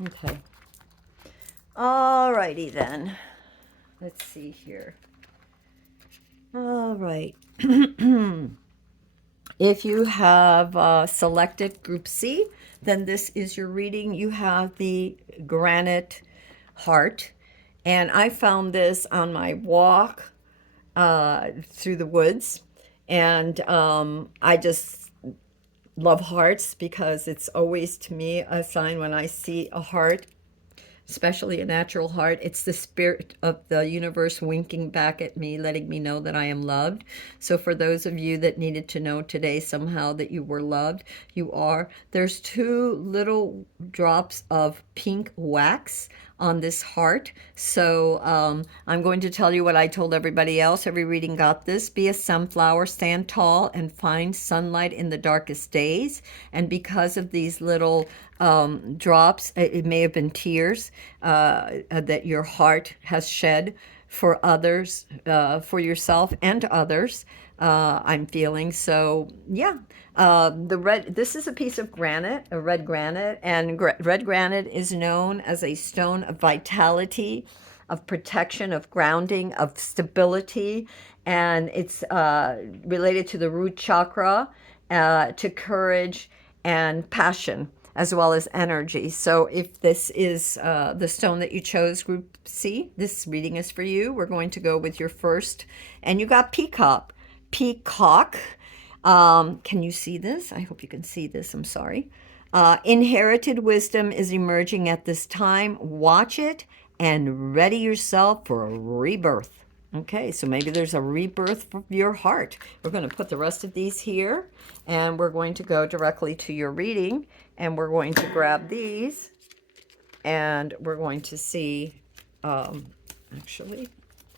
Okay. All righty then. Let's see here. All right. If you have selected Group C, then this is your reading. You have the Granite Heart. And I found this on my walk through the woods. And I just love hearts because it's always, to me, a sign when I see a heart, especially a natural heart. It's the spirit of the universe winking back at me, letting me know that I am loved. So for those of you that needed to know today somehow that you were loved, you are. There's 2 little drops of pink wax on this heart. So I'm going to tell you what I told everybody else. Every reading got this. Be a sunflower, stand tall, and find sunlight in the darkest days. And because of these little drops, it may have been tears that your heart has shed for others, for yourself and others. I'm feeling. So yeah, this is a piece of granite, a red granite, and red granite is known as a stone of vitality, of protection, of grounding, of stability, and it's related to the root chakra, to courage and passion, as well as energy. So if this is the stone that you chose, Group C, this reading is for you. We're going to go with your first, and you got peacock. Peacock. Can you see this? I hope you can see this. I'm sorry. Inherited wisdom is emerging at this time. Watch it and ready yourself for a rebirth. Okay, so maybe there's a rebirth for your heart. We're going to put the rest of these here, and we're going to go directly to your reading, and we're going to grab these, and we're going to see, actually,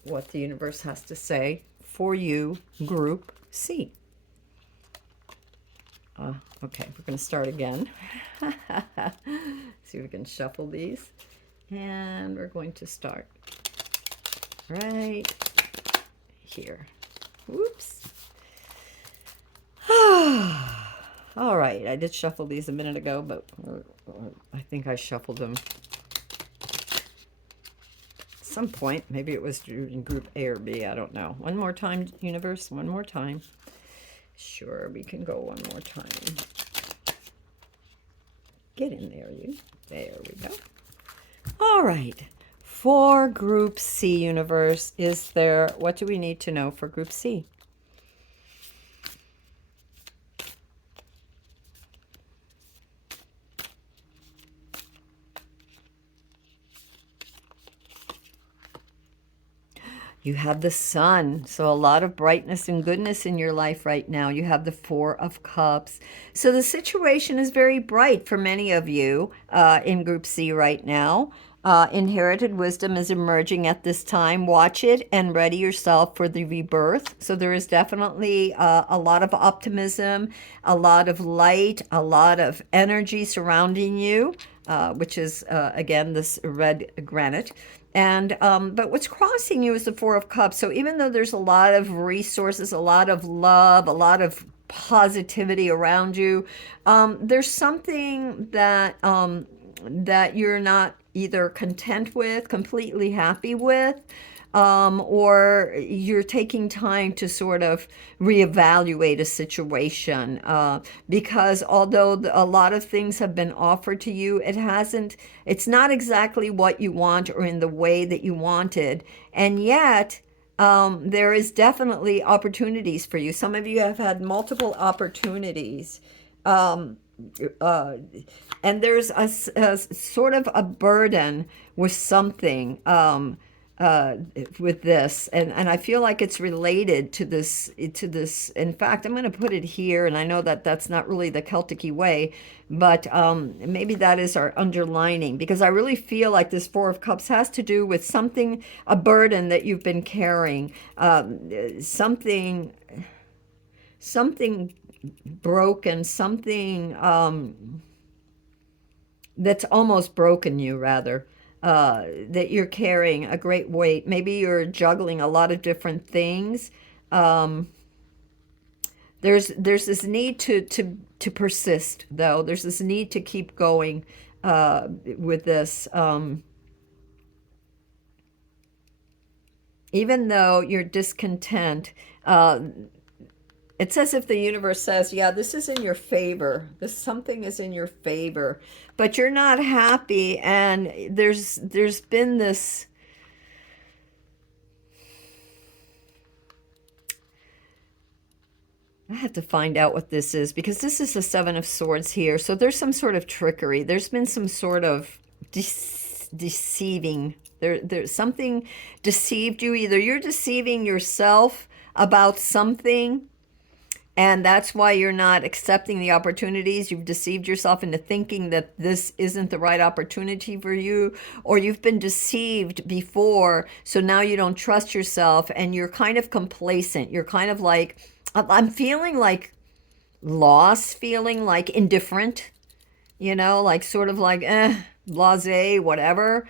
what the universe has to say for you, Group C. Okay, we're going to start again. See if we can shuffle these. And we're going to start right here. Whoops. All right, I did shuffle these a minute ago, but I think I shuffled them at some point. Maybe it was in Group A or B, I don't know. One more time, universe, one more time. Sure, we can go one more time. Get in there, you. There we go. All right. For Group C, universe, what do we need to know for Group C? You have the sun, so a lot of brightness and goodness in your life right now. You have the Four of Cups. So the situation is very bright for many of you in Group C right now. Inherited wisdom is emerging at this time. Watch it and ready yourself for the rebirth. So there is definitely a lot of optimism, a lot of light, a lot of energy surrounding you, which is, again, this red granite. And but what's crossing you is the Four of Cups. So even though there's a lot of resources, a lot of love, a lot of positivity around you, there's something that you're not either content with, completely happy with, or you're taking time to sort of reevaluate a situation, because although a lot of things have been offered to you, it's not exactly what you want or in the way that you wanted, and yet there is definitely opportunities for you. Some of you have had multiple opportunities. And there's a sort of a burden with something, with this, and I feel like it's related to this. In fact, I'm going to put it here, and I know that that's not really the Celtic-y way, but maybe that is our underlining, because I really feel like this Four of Cups has to do with something, a burden that you've been carrying, something broken, something that's almost broken you, rather, that you're carrying a great weight. Maybe you're juggling a lot of different things. There's this need to persist, though. There's this need to keep going with this. Even though you're discontent, it's as if the universe says, yeah, this is in your favor. Something is in your favor, but you're not happy. And there's been this, I have to find out what this is, because this is the Seven of Swords here. So there's some sort of trickery. There's been some sort of deceiving. There's something deceived you. Either you're deceiving yourself about something, and that's why you're not accepting the opportunities. You've deceived yourself into thinking that this isn't the right opportunity for you, or you've been deceived before, so now you don't trust yourself, and you're kind of complacent. You're kind of like, I'm feeling like lost, feeling like indifferent, like sort of like, blasé, whatever,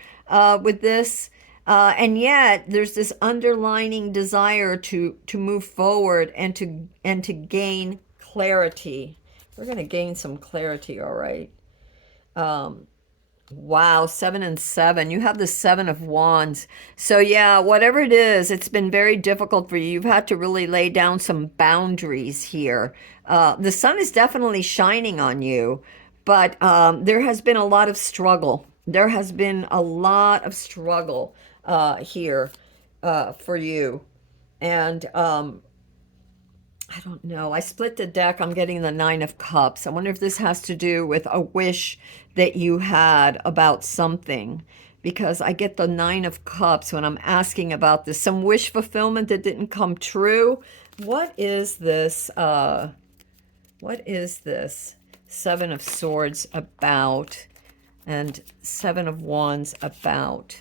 with this. And yet there's this underlining desire to move forward and to gain clarity. We're going to gain some clarity, all right. Wow, 7 and 7. You have the 7 of Wands. So yeah, whatever it is, it's been very difficult for you. You've had to really lay down some boundaries here. The sun is definitely shining on you, but there has been a lot of struggle. There has been a lot of struggle here for you. And I don't know. I split the deck. I'm getting the Nine of Cups. I wonder if this has to do with a wish that you had about something. Because I get the Nine of Cups when I'm asking about this. Some wish fulfillment that didn't come true. What is this? What is this? 7 of Swords about. And 7 of Wands about.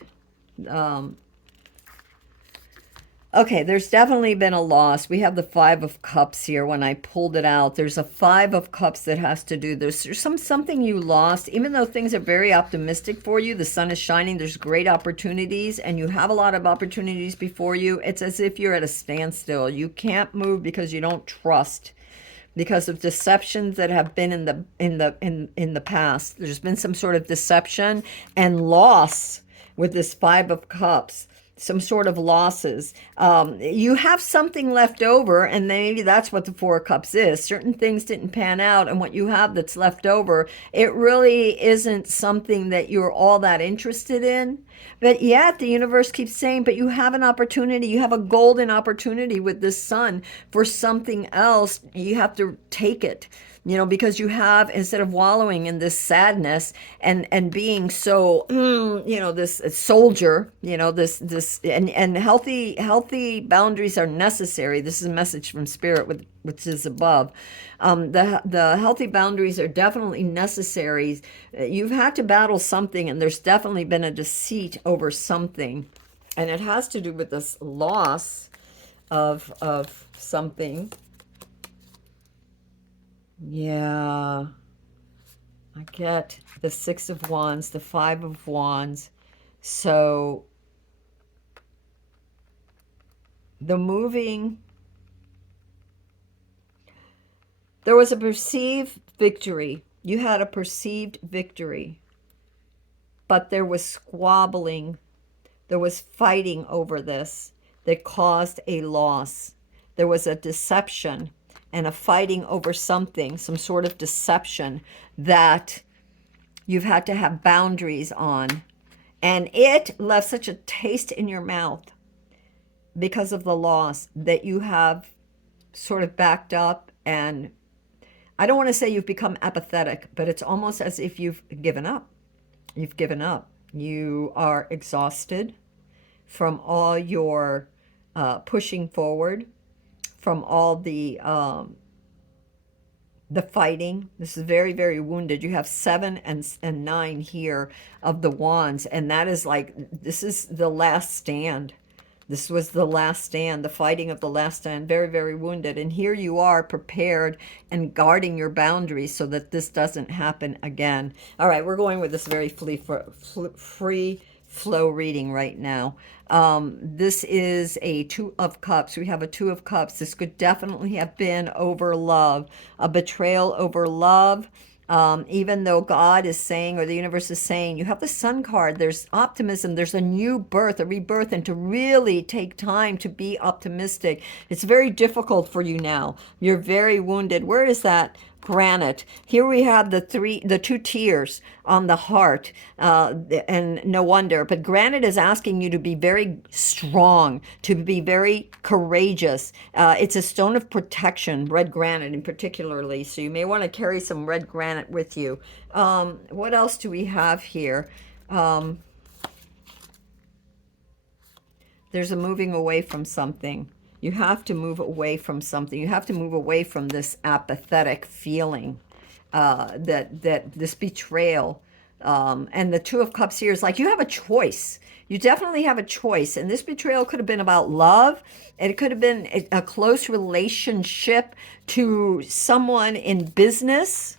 Okay, there's definitely been a loss. We have the 5 of Cups here. When I pulled it out, there's a 5 of Cups that has to do. There's something you lost. Even though things are very optimistic for you, the sun is shining, there's great opportunities, and you have a lot of opportunities before you. It's as if you're at a standstill. You can't move because you don't trust, because of deceptions that have been in the past. There's been some sort of deception and loss with this 5 of Cups. Some sort of losses. You have something left over, and maybe that's what the 4 of Cups is. Certain things didn't pan out, and what you have that's left over, it really isn't something that you're all that interested in. But yet the universe keeps saying, but you have an opportunity. You have a golden opportunity with this sun for something else. You have to take it. Because you have, instead of wallowing in this sadness and being so, this soldier, and healthy boundaries are necessary. This is a message from Spirit, which is above. The healthy boundaries are definitely necessary. You've had to battle something, and there's definitely been a deceit over something, and it has to do with this loss of something. Yeah, I get the 6 of Wands, the 5 of Wands. So the moving, there was a perceived victory. You had a perceived victory, but there was squabbling. There was fighting over this that caused a loss. There was a deception and a fighting over something, some sort of deception that you've had to have boundaries on. And it left such a taste in your mouth because of the loss that you have sort of backed up. And I don't want to say you've become apathetic, but it's almost as if you've given up. You've given up. You are exhausted from all your pushing forward, from all the fighting. This is very, very wounded. You have 7 and 9 here of the Wands, and that is like, this is the last stand. This was the last stand, the fighting of the last stand. Very, very wounded. And here you are, prepared and guarding your boundaries so that this doesn't happen again. All right, we're going with this very free flow reading right now. This is a 2 of Cups. We have a 2 of Cups. This could definitely have been over love, a betrayal over love. Even though God is saying, or the universe is saying, you have the Sun card, there's optimism, there's a new birth, a rebirth, and to really take time to be optimistic. It's very difficult for you now. You're very wounded. Where is that granite? Here we have the 2 tears on the heart, and no wonder. But granite is asking you to be very strong, to be very courageous. It's a stone of protection, red granite in particularly. So you may want to carry some red granite with you. What else do we have here? There's a moving away from something. You have to move away from something. You have to move away from this apathetic feeling, that this betrayal. And the 2 of Cups here is like you have a choice. You definitely have a choice. And this betrayal could have been about love. It could have been a close relationship to someone in business.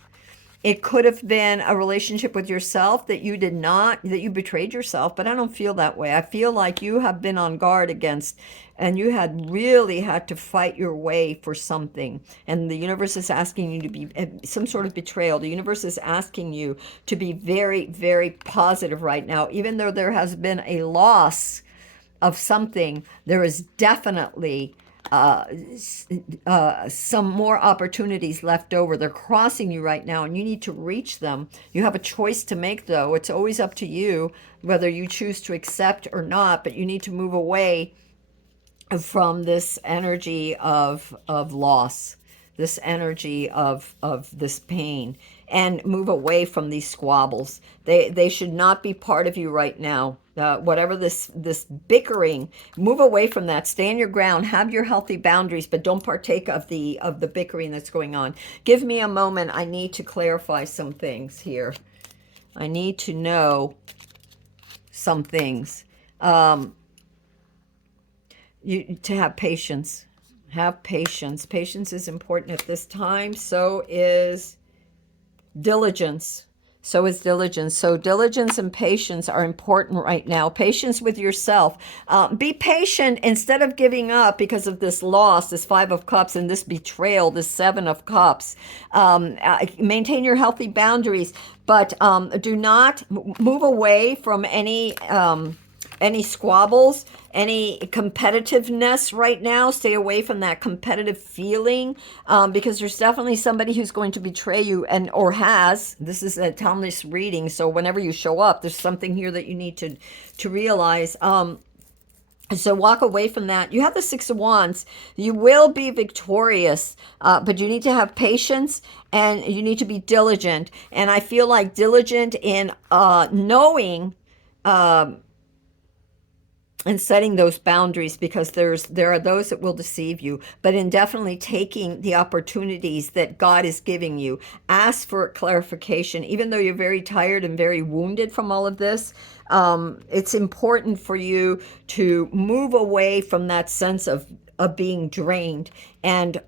It could have been a relationship with yourself that you did not, that you betrayed yourself, but I don't feel that way. I feel like you have been on guard against, and you had really had to fight your way for something. And the universe is asking you to be some sort of betrayal. The universe is asking you to be very, very positive right now. Even though there has been a loss of something, there is definitely some more opportunities left over. They're crossing you right now, and you need to reach them. You have a choice to make, though. It's always up to you whether you choose to accept or not, but you need to move away from this energy of loss, this energy of this pain, and move away from these squabbles. They should not be part of you right now. Whatever this bickering, move away from that. Stand your ground. Have your healthy boundaries, but don't partake of the bickering that's going on. Give me a moment. I need to clarify some things here. I need to know some things. To have patience. Have patience. Patience is important at this time. So is diligence. So is diligence. So diligence and patience are important right now. Patience with yourself. Be patient instead of giving up because of this loss, this Five of Cups, and this betrayal, this Seven of Cups. Maintain your healthy boundaries, but do not move away from any squabbles, any competitiveness right now. Stay away from that competitive feeling, because there's definitely somebody who's going to betray you, and or has. This is a timeless reading, so whenever you show up, there's something here that you need to realize. So walk away from that. You have the Six of Wands. You will be victorious, but you need to have patience, and you need to be diligent. And I feel like diligent in knowing and setting those boundaries, because there are those that will deceive you, but in definitely taking the opportunities that God is giving you. Ask for clarification. Even though you're very tired and very wounded from all of this, it's important for you to move away from that sense of being drained, and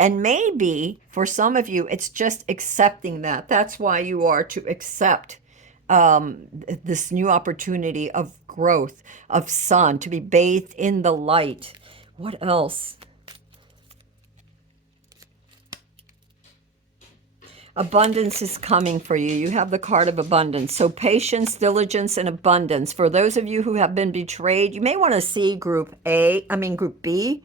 maybe for some of you it's just accepting that. That's why you are to accept this new opportunity of growth, of sun, to be bathed in the light. What else? Abundance is coming for you. You have the card of abundance. So patience, diligence, and abundance. For those of you who have been betrayed, you may want to see group B.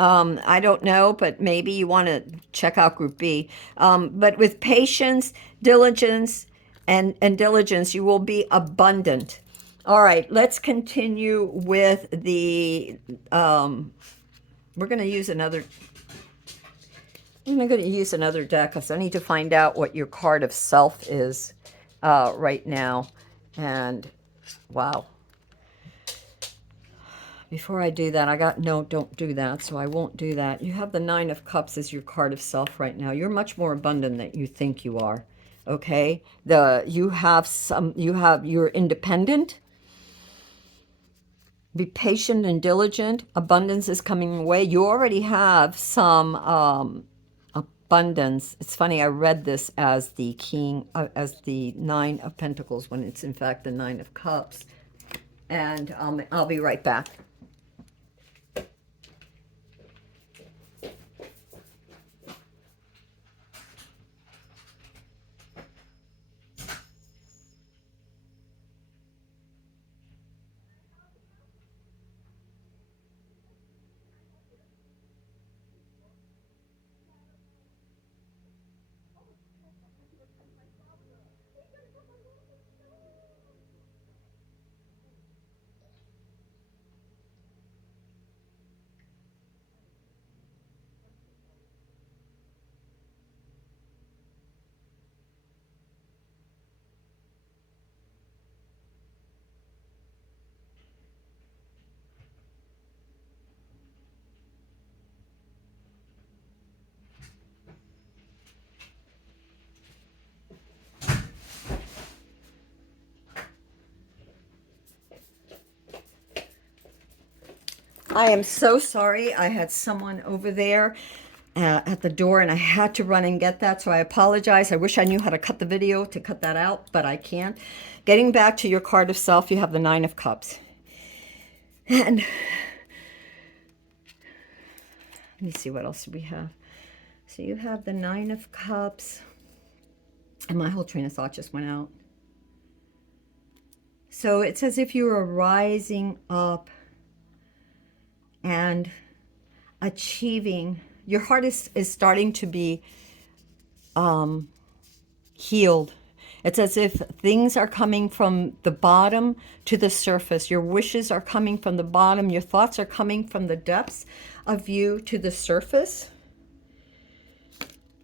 I don't know, but maybe you want to check out group B. But with patience, diligence, and diligence, you will be abundant. All right, let's continue with the, we're going to use another, I'm going to use another deck because I need to find out what your card of self is right now. And wow. Before I do that, no, don't do that, so I won't do that. You have the Nine of Cups as your card of self right now. You're much more abundant than you think you are, okay? You're independent. Be patient and diligent. Abundance is coming your way. You already have some abundance. It's funny, I read this as the as the Nine of Pentacles, when it's in fact the Nine of Cups. And I'll be right back. I am so sorry. I had someone over there at the door, and I had to run and get that, so I apologize. I wish I knew how to cut the video to cut that out, but I can't. Getting back to your card of self, you have the Nine of Cups. And let me see what else we have. So you have the Nine of Cups, and my whole train of thought just went out. So it's as if you are rising up and achieving. Your heart is starting to be healed. It's as if things are coming from the bottom to the surface. Your wishes are coming from the bottom. Your thoughts are coming from the depths of you to the surface.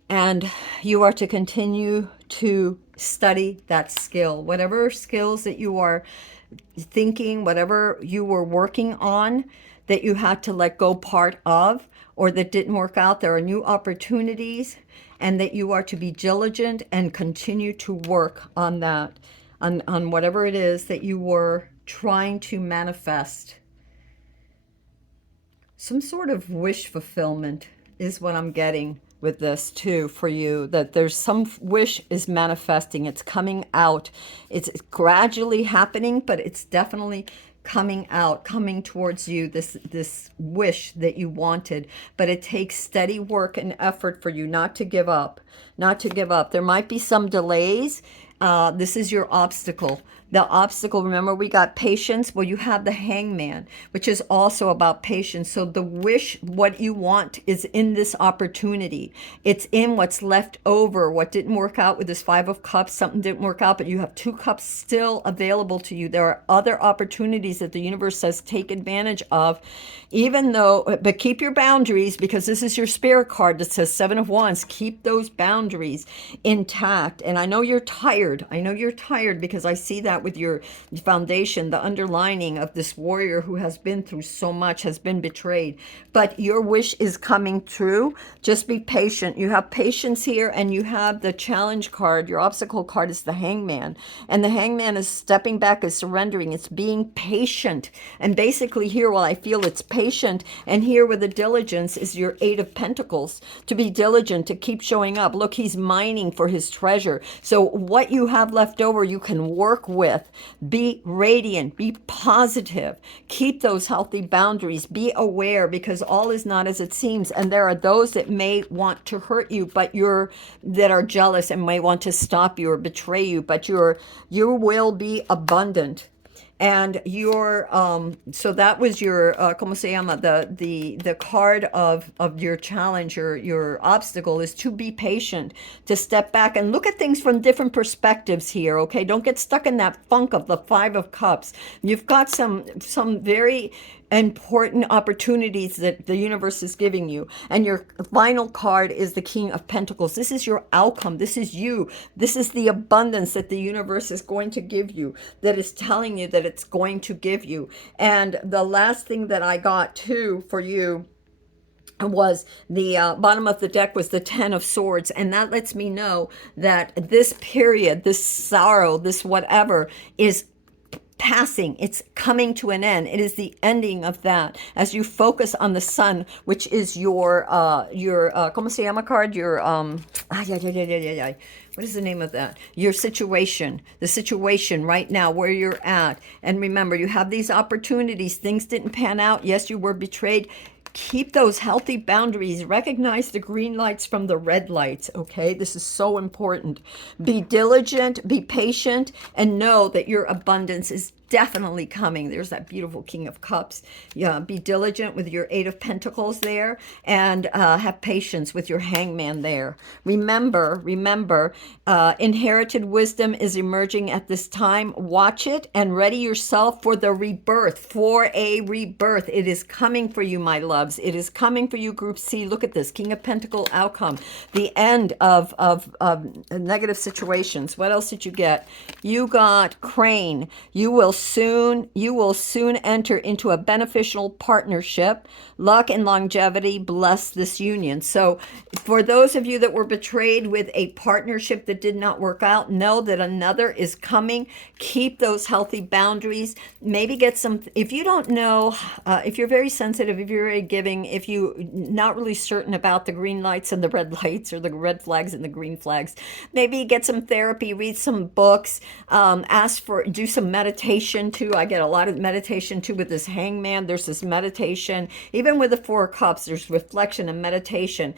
And you are to continue to study that skill. Whatever skills that you are thinking, whatever you were working on that you had to let go part of, or that didn't work out, there are new opportunities, and that you are to be diligent and continue to work on that, on whatever it is that you were trying to manifest. Some sort of wish fulfillment is what I'm getting with this too for you, that there's some wish is manifesting. It's coming out. It's gradually happening, but it's definitely coming out, coming towards you, this wish that you wanted. But it takes steady work and effort for you not to give up, not to give up. There might be some delays. This is your obstacle. The obstacle, remember we got patience. Well, you have the Hangman, which is also about patience. So the wish, what you want is in this opportunity. It's in what's left over, what didn't work out with this Five of Cups. Something didn't work out, but you have two cups still available to you. There are other opportunities that the universe says take advantage of, even though, but keep your boundaries, because this is your Spirit card that says Seven of Wands. Keep those boundaries intact. And I know you're tired. I know you're tired because I see that with your foundation, the underlining of this warrior who has been through so much, has been betrayed. But your wish is coming true. Just be patient. You have patience here, and you have the challenge card. Your obstacle card is the Hangman. And the Hangman is stepping back, is surrendering. It's being patient. And basically here, while I feel it's patient, and here with the diligence is your Eight of Pentacles. To be diligent, to keep showing up. Look, he's mining for his treasure. So what you have left over, you can work with. Be radiant, be positive, keep those healthy boundaries, be aware, because all is not as it seems. And there are those that may want to hurt you, but that are jealous and may want to stop you or betray you, but you will be abundant. And your so that was your como se llama, the card of your challenge, your obstacle is to be patient, to step back and look at things from different perspectives here. Okay, don't get stuck in that funk of the Five of Cups. You've got some very important opportunities that the universe is giving you, and your final card is the King of Pentacles. This is your outcome. This is you. This is the abundance that the universe is going to give you, that is telling you that it's going to give you. And the last thing that I got too for you was the bottom of the deck was the Ten of Swords, and that lets me know that this period, this sorrow, this whatever is passing. It's coming to an end. It is the ending of that as you focus on the Sun, which is your como se llama card, your what is the name of that? Your situation, the situation right now where you're at. And remember, you have these opportunities. Things didn't pan out. Yes, you were betrayed. Keep those healthy boundaries. Recognize the green lights from the red lights, okay? This is so important. Be diligent, be patient, and know that your abundance is definitely coming. There's that beautiful King of Cups. Yeah, be diligent with your Eight of Pentacles there, and have patience with your Hangman there. Remember, inherited wisdom is emerging at this time. Watch it and ready yourself for the rebirth, for a rebirth. It is coming for you, my loves. It is coming for you, Group C. Look at this, King of Pentacle outcome. The end of negative situations. What else did you get? You got Crane. You will soon enter into a beneficial partnership. Luck and longevity bless this union. So for those of you that were betrayed with a partnership that did not work out, know that another is coming. Keep those healthy boundaries. Maybe get some, if you don't know, if you're very sensitive, if you're very giving, if you're not really certain about the green lights and the red lights, or the red flags and the green flags, maybe get some therapy, read some books, do some meditation too. I get a lot of meditation too with this hangman. There's this meditation. Even with the Four of Cups, there's reflection and meditation.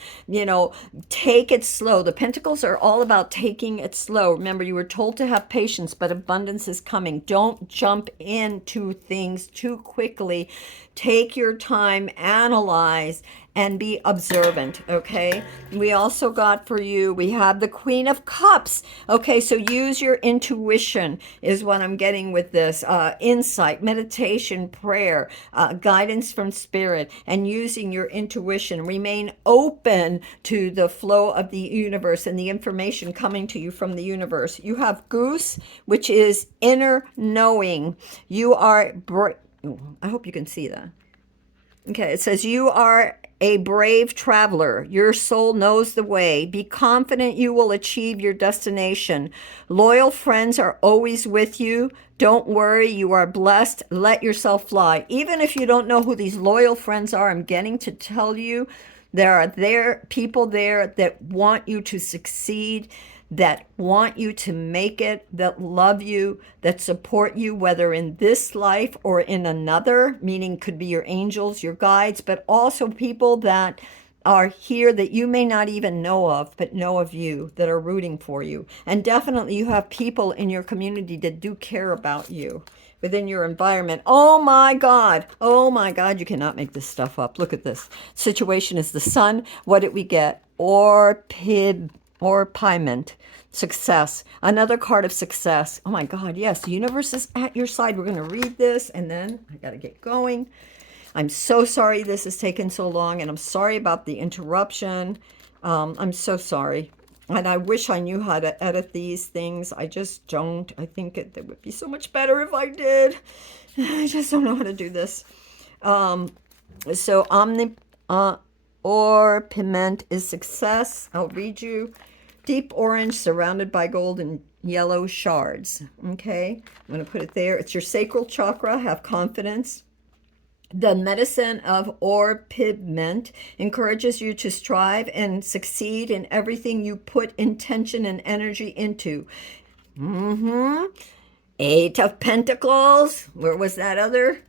Take it slow. The Pentacles are all about taking it slow. Remember, you were told to have patience, but abundance is coming. Don't jump into things too quickly. Take your time, analyze, and be observant, okay? We also got for you, we have the Queen of Cups. Okay, so use your intuition is what I'm getting with this. Insight, meditation, prayer, guidance from spirit, and using your intuition. Remain open to the flow of the universe and the information coming to you from the universe. You have Goose, which is inner knowing. You are, I hope you can see that. Okay, it says you are a brave traveler. Your soul knows the way. Be confident you will achieve your destination. Loyal friends are always with you. Don't worry, you are blessed. Let yourself fly. Even if you don't know who these loyal friends are, I'm getting to tell you there are people there that want you to succeed, that want you to make it, that love you, that support you, whether in this life or in another, meaning could be your angels, your guides, but also people that are here that you may not even know of, but know of you, that are rooting for you. And definitely you have people in your community that do care about you within your environment. Oh my God, you cannot make this stuff up. Look at this. Situation is the Sun. What did we get? Orpiment, success, another card of success. Oh my God, yes, the universe is at your side. We're going to read this and then I got to get going. I'm so sorry this has taken so long, and I'm sorry about the interruption. I'm so sorry. And I wish I knew how to edit these things. I just don't. I think it would be so much better if I did. I just don't know how to do this. So orpiment is success. I'll read you. Deep orange surrounded by gold and yellow shards. Okay, I'm going to put it there. It's your sacral chakra. Have confidence. The medicine of orpiment encourages you to strive and succeed in everything you put intention and energy into. Eight of Pentacles. Where was that other?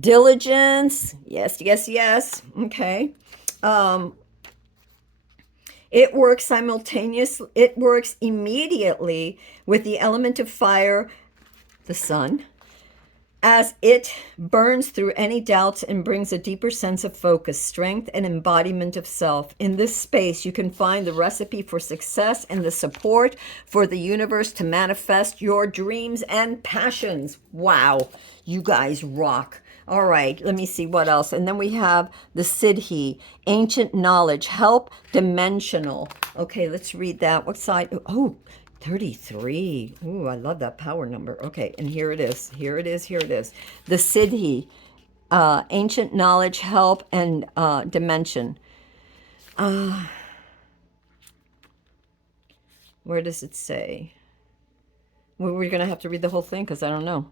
Diligence. Yes, yes, yes. Okay. It works simultaneously. It works immediately with the element of fire, the sun, as it burns through any doubts and brings a deeper sense of focus, strength, and embodiment of self. In this space, you can find the recipe for success and the support for the universe to manifest your dreams and passions. Wow, you guys rock. All right, let me see what else. And then we have the Siddhi, ancient knowledge, help, dimensional. Okay, let's read that. What side? Oh, 33. Ooh, I love that power number. Okay, and here it is. Here it is. Here it is. The Siddhi, ancient knowledge, help, and dimension. Where does it say? Well, we're going to have to read the whole thing because I don't know.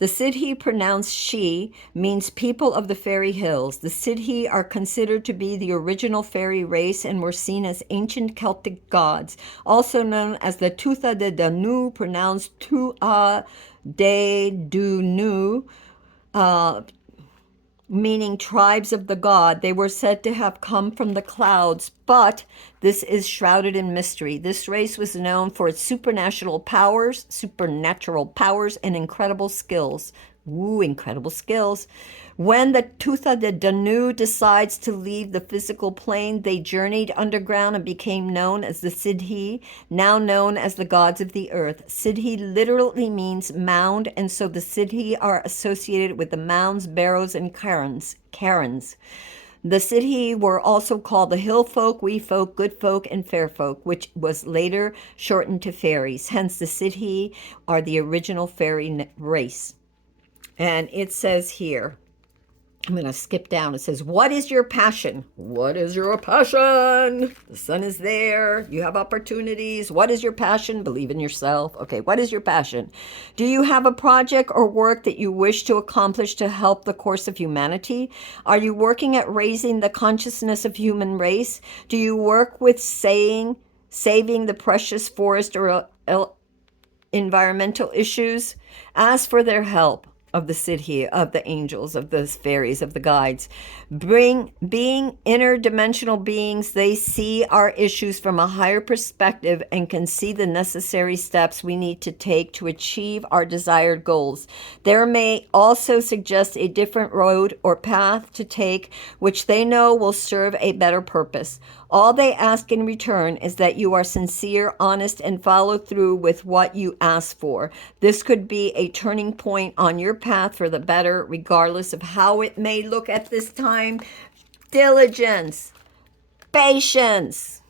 The Siddhi, pronounced she, means people of the fairy hills. The Siddhi are considered to be the original fairy race and were seen as ancient Celtic gods, also known as the Tuatha De Danú, pronounced Tuatha De Danú, meaning tribes of the god. They were said to have come from the clouds, but this is shrouded in mystery. This race was known for its supernatural powers, and incredible skills. Ooh, incredible skills. When the Tuatha De Danú decides to leave the physical plane, they journeyed underground and became known as the Siddhi, now known as the gods of the earth. Siddhi literally means mound, and so the Siddhi are associated with the mounds, barrows, and cairns. The Siddhi were also called the hill folk, wee folk, good folk, and fair folk, which was later shortened to fairies. Hence, the Siddhi are the original fairy race. And it says here, I'm going to skip down. It says, what is your passion? What is your passion? The sun is there. You have opportunities. What is your passion? Believe in yourself. Okay, what is your passion? Do you have a project or work that you wish to accomplish to help the course of humanity? Are you working at raising the consciousness of human race? Do you work with saving the precious forest or environmental issues? Ask for their help, of the Siddhi, of the angels, of the fairies, of the guides. Being interdimensional beings, they see our issues from a higher perspective and can see the necessary steps we need to take to achieve our desired goals. There may also suggest a different road or path to take, which they know will serve a better purpose. All they ask in return is that you are sincere, honest, and follow through with what you ask for. This could be a turning point on your path for the better, regardless of how it may look at this time. Diligence, patience,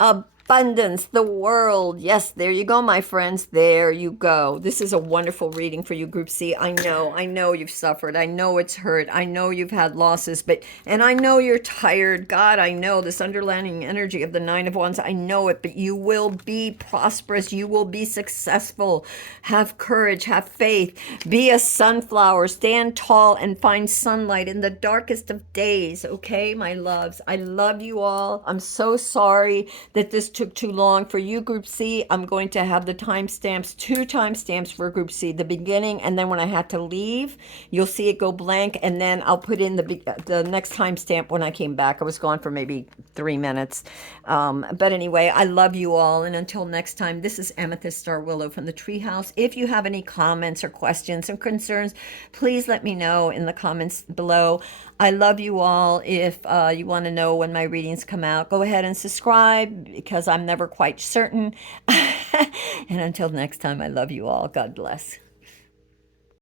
abundance, the world. Yes, there you go, my friends. There you go. This is a wonderful reading for you, Group C. I know you've suffered. I know it's hurt. I know you've had losses, and I know you're tired. God, I know this underlying energy of the Nine of Wands. I know it, but you will be prosperous. You will be successful. Have courage. Have faith. Be a sunflower. Stand tall and find sunlight in the darkest of days. Okay, my loves. I love you all. I'm so sorry that this took too long for you, Group C. I'm going to have the timestamps, 2 timestamps for Group C, the beginning, and then when I had to leave, you'll see it go blank, and then I'll put in the next timestamp when I came back. I was gone for maybe 3 minutes. But anyway, I love you all, and until next time, this is Amethyst Star Willow from the Treehouse. If you have any comments or questions or concerns, please let me know in the comments below. I love you all. If you want to know when my readings come out, go ahead and subscribe, because I'm never quite certain. And until next time, I love you all. God bless.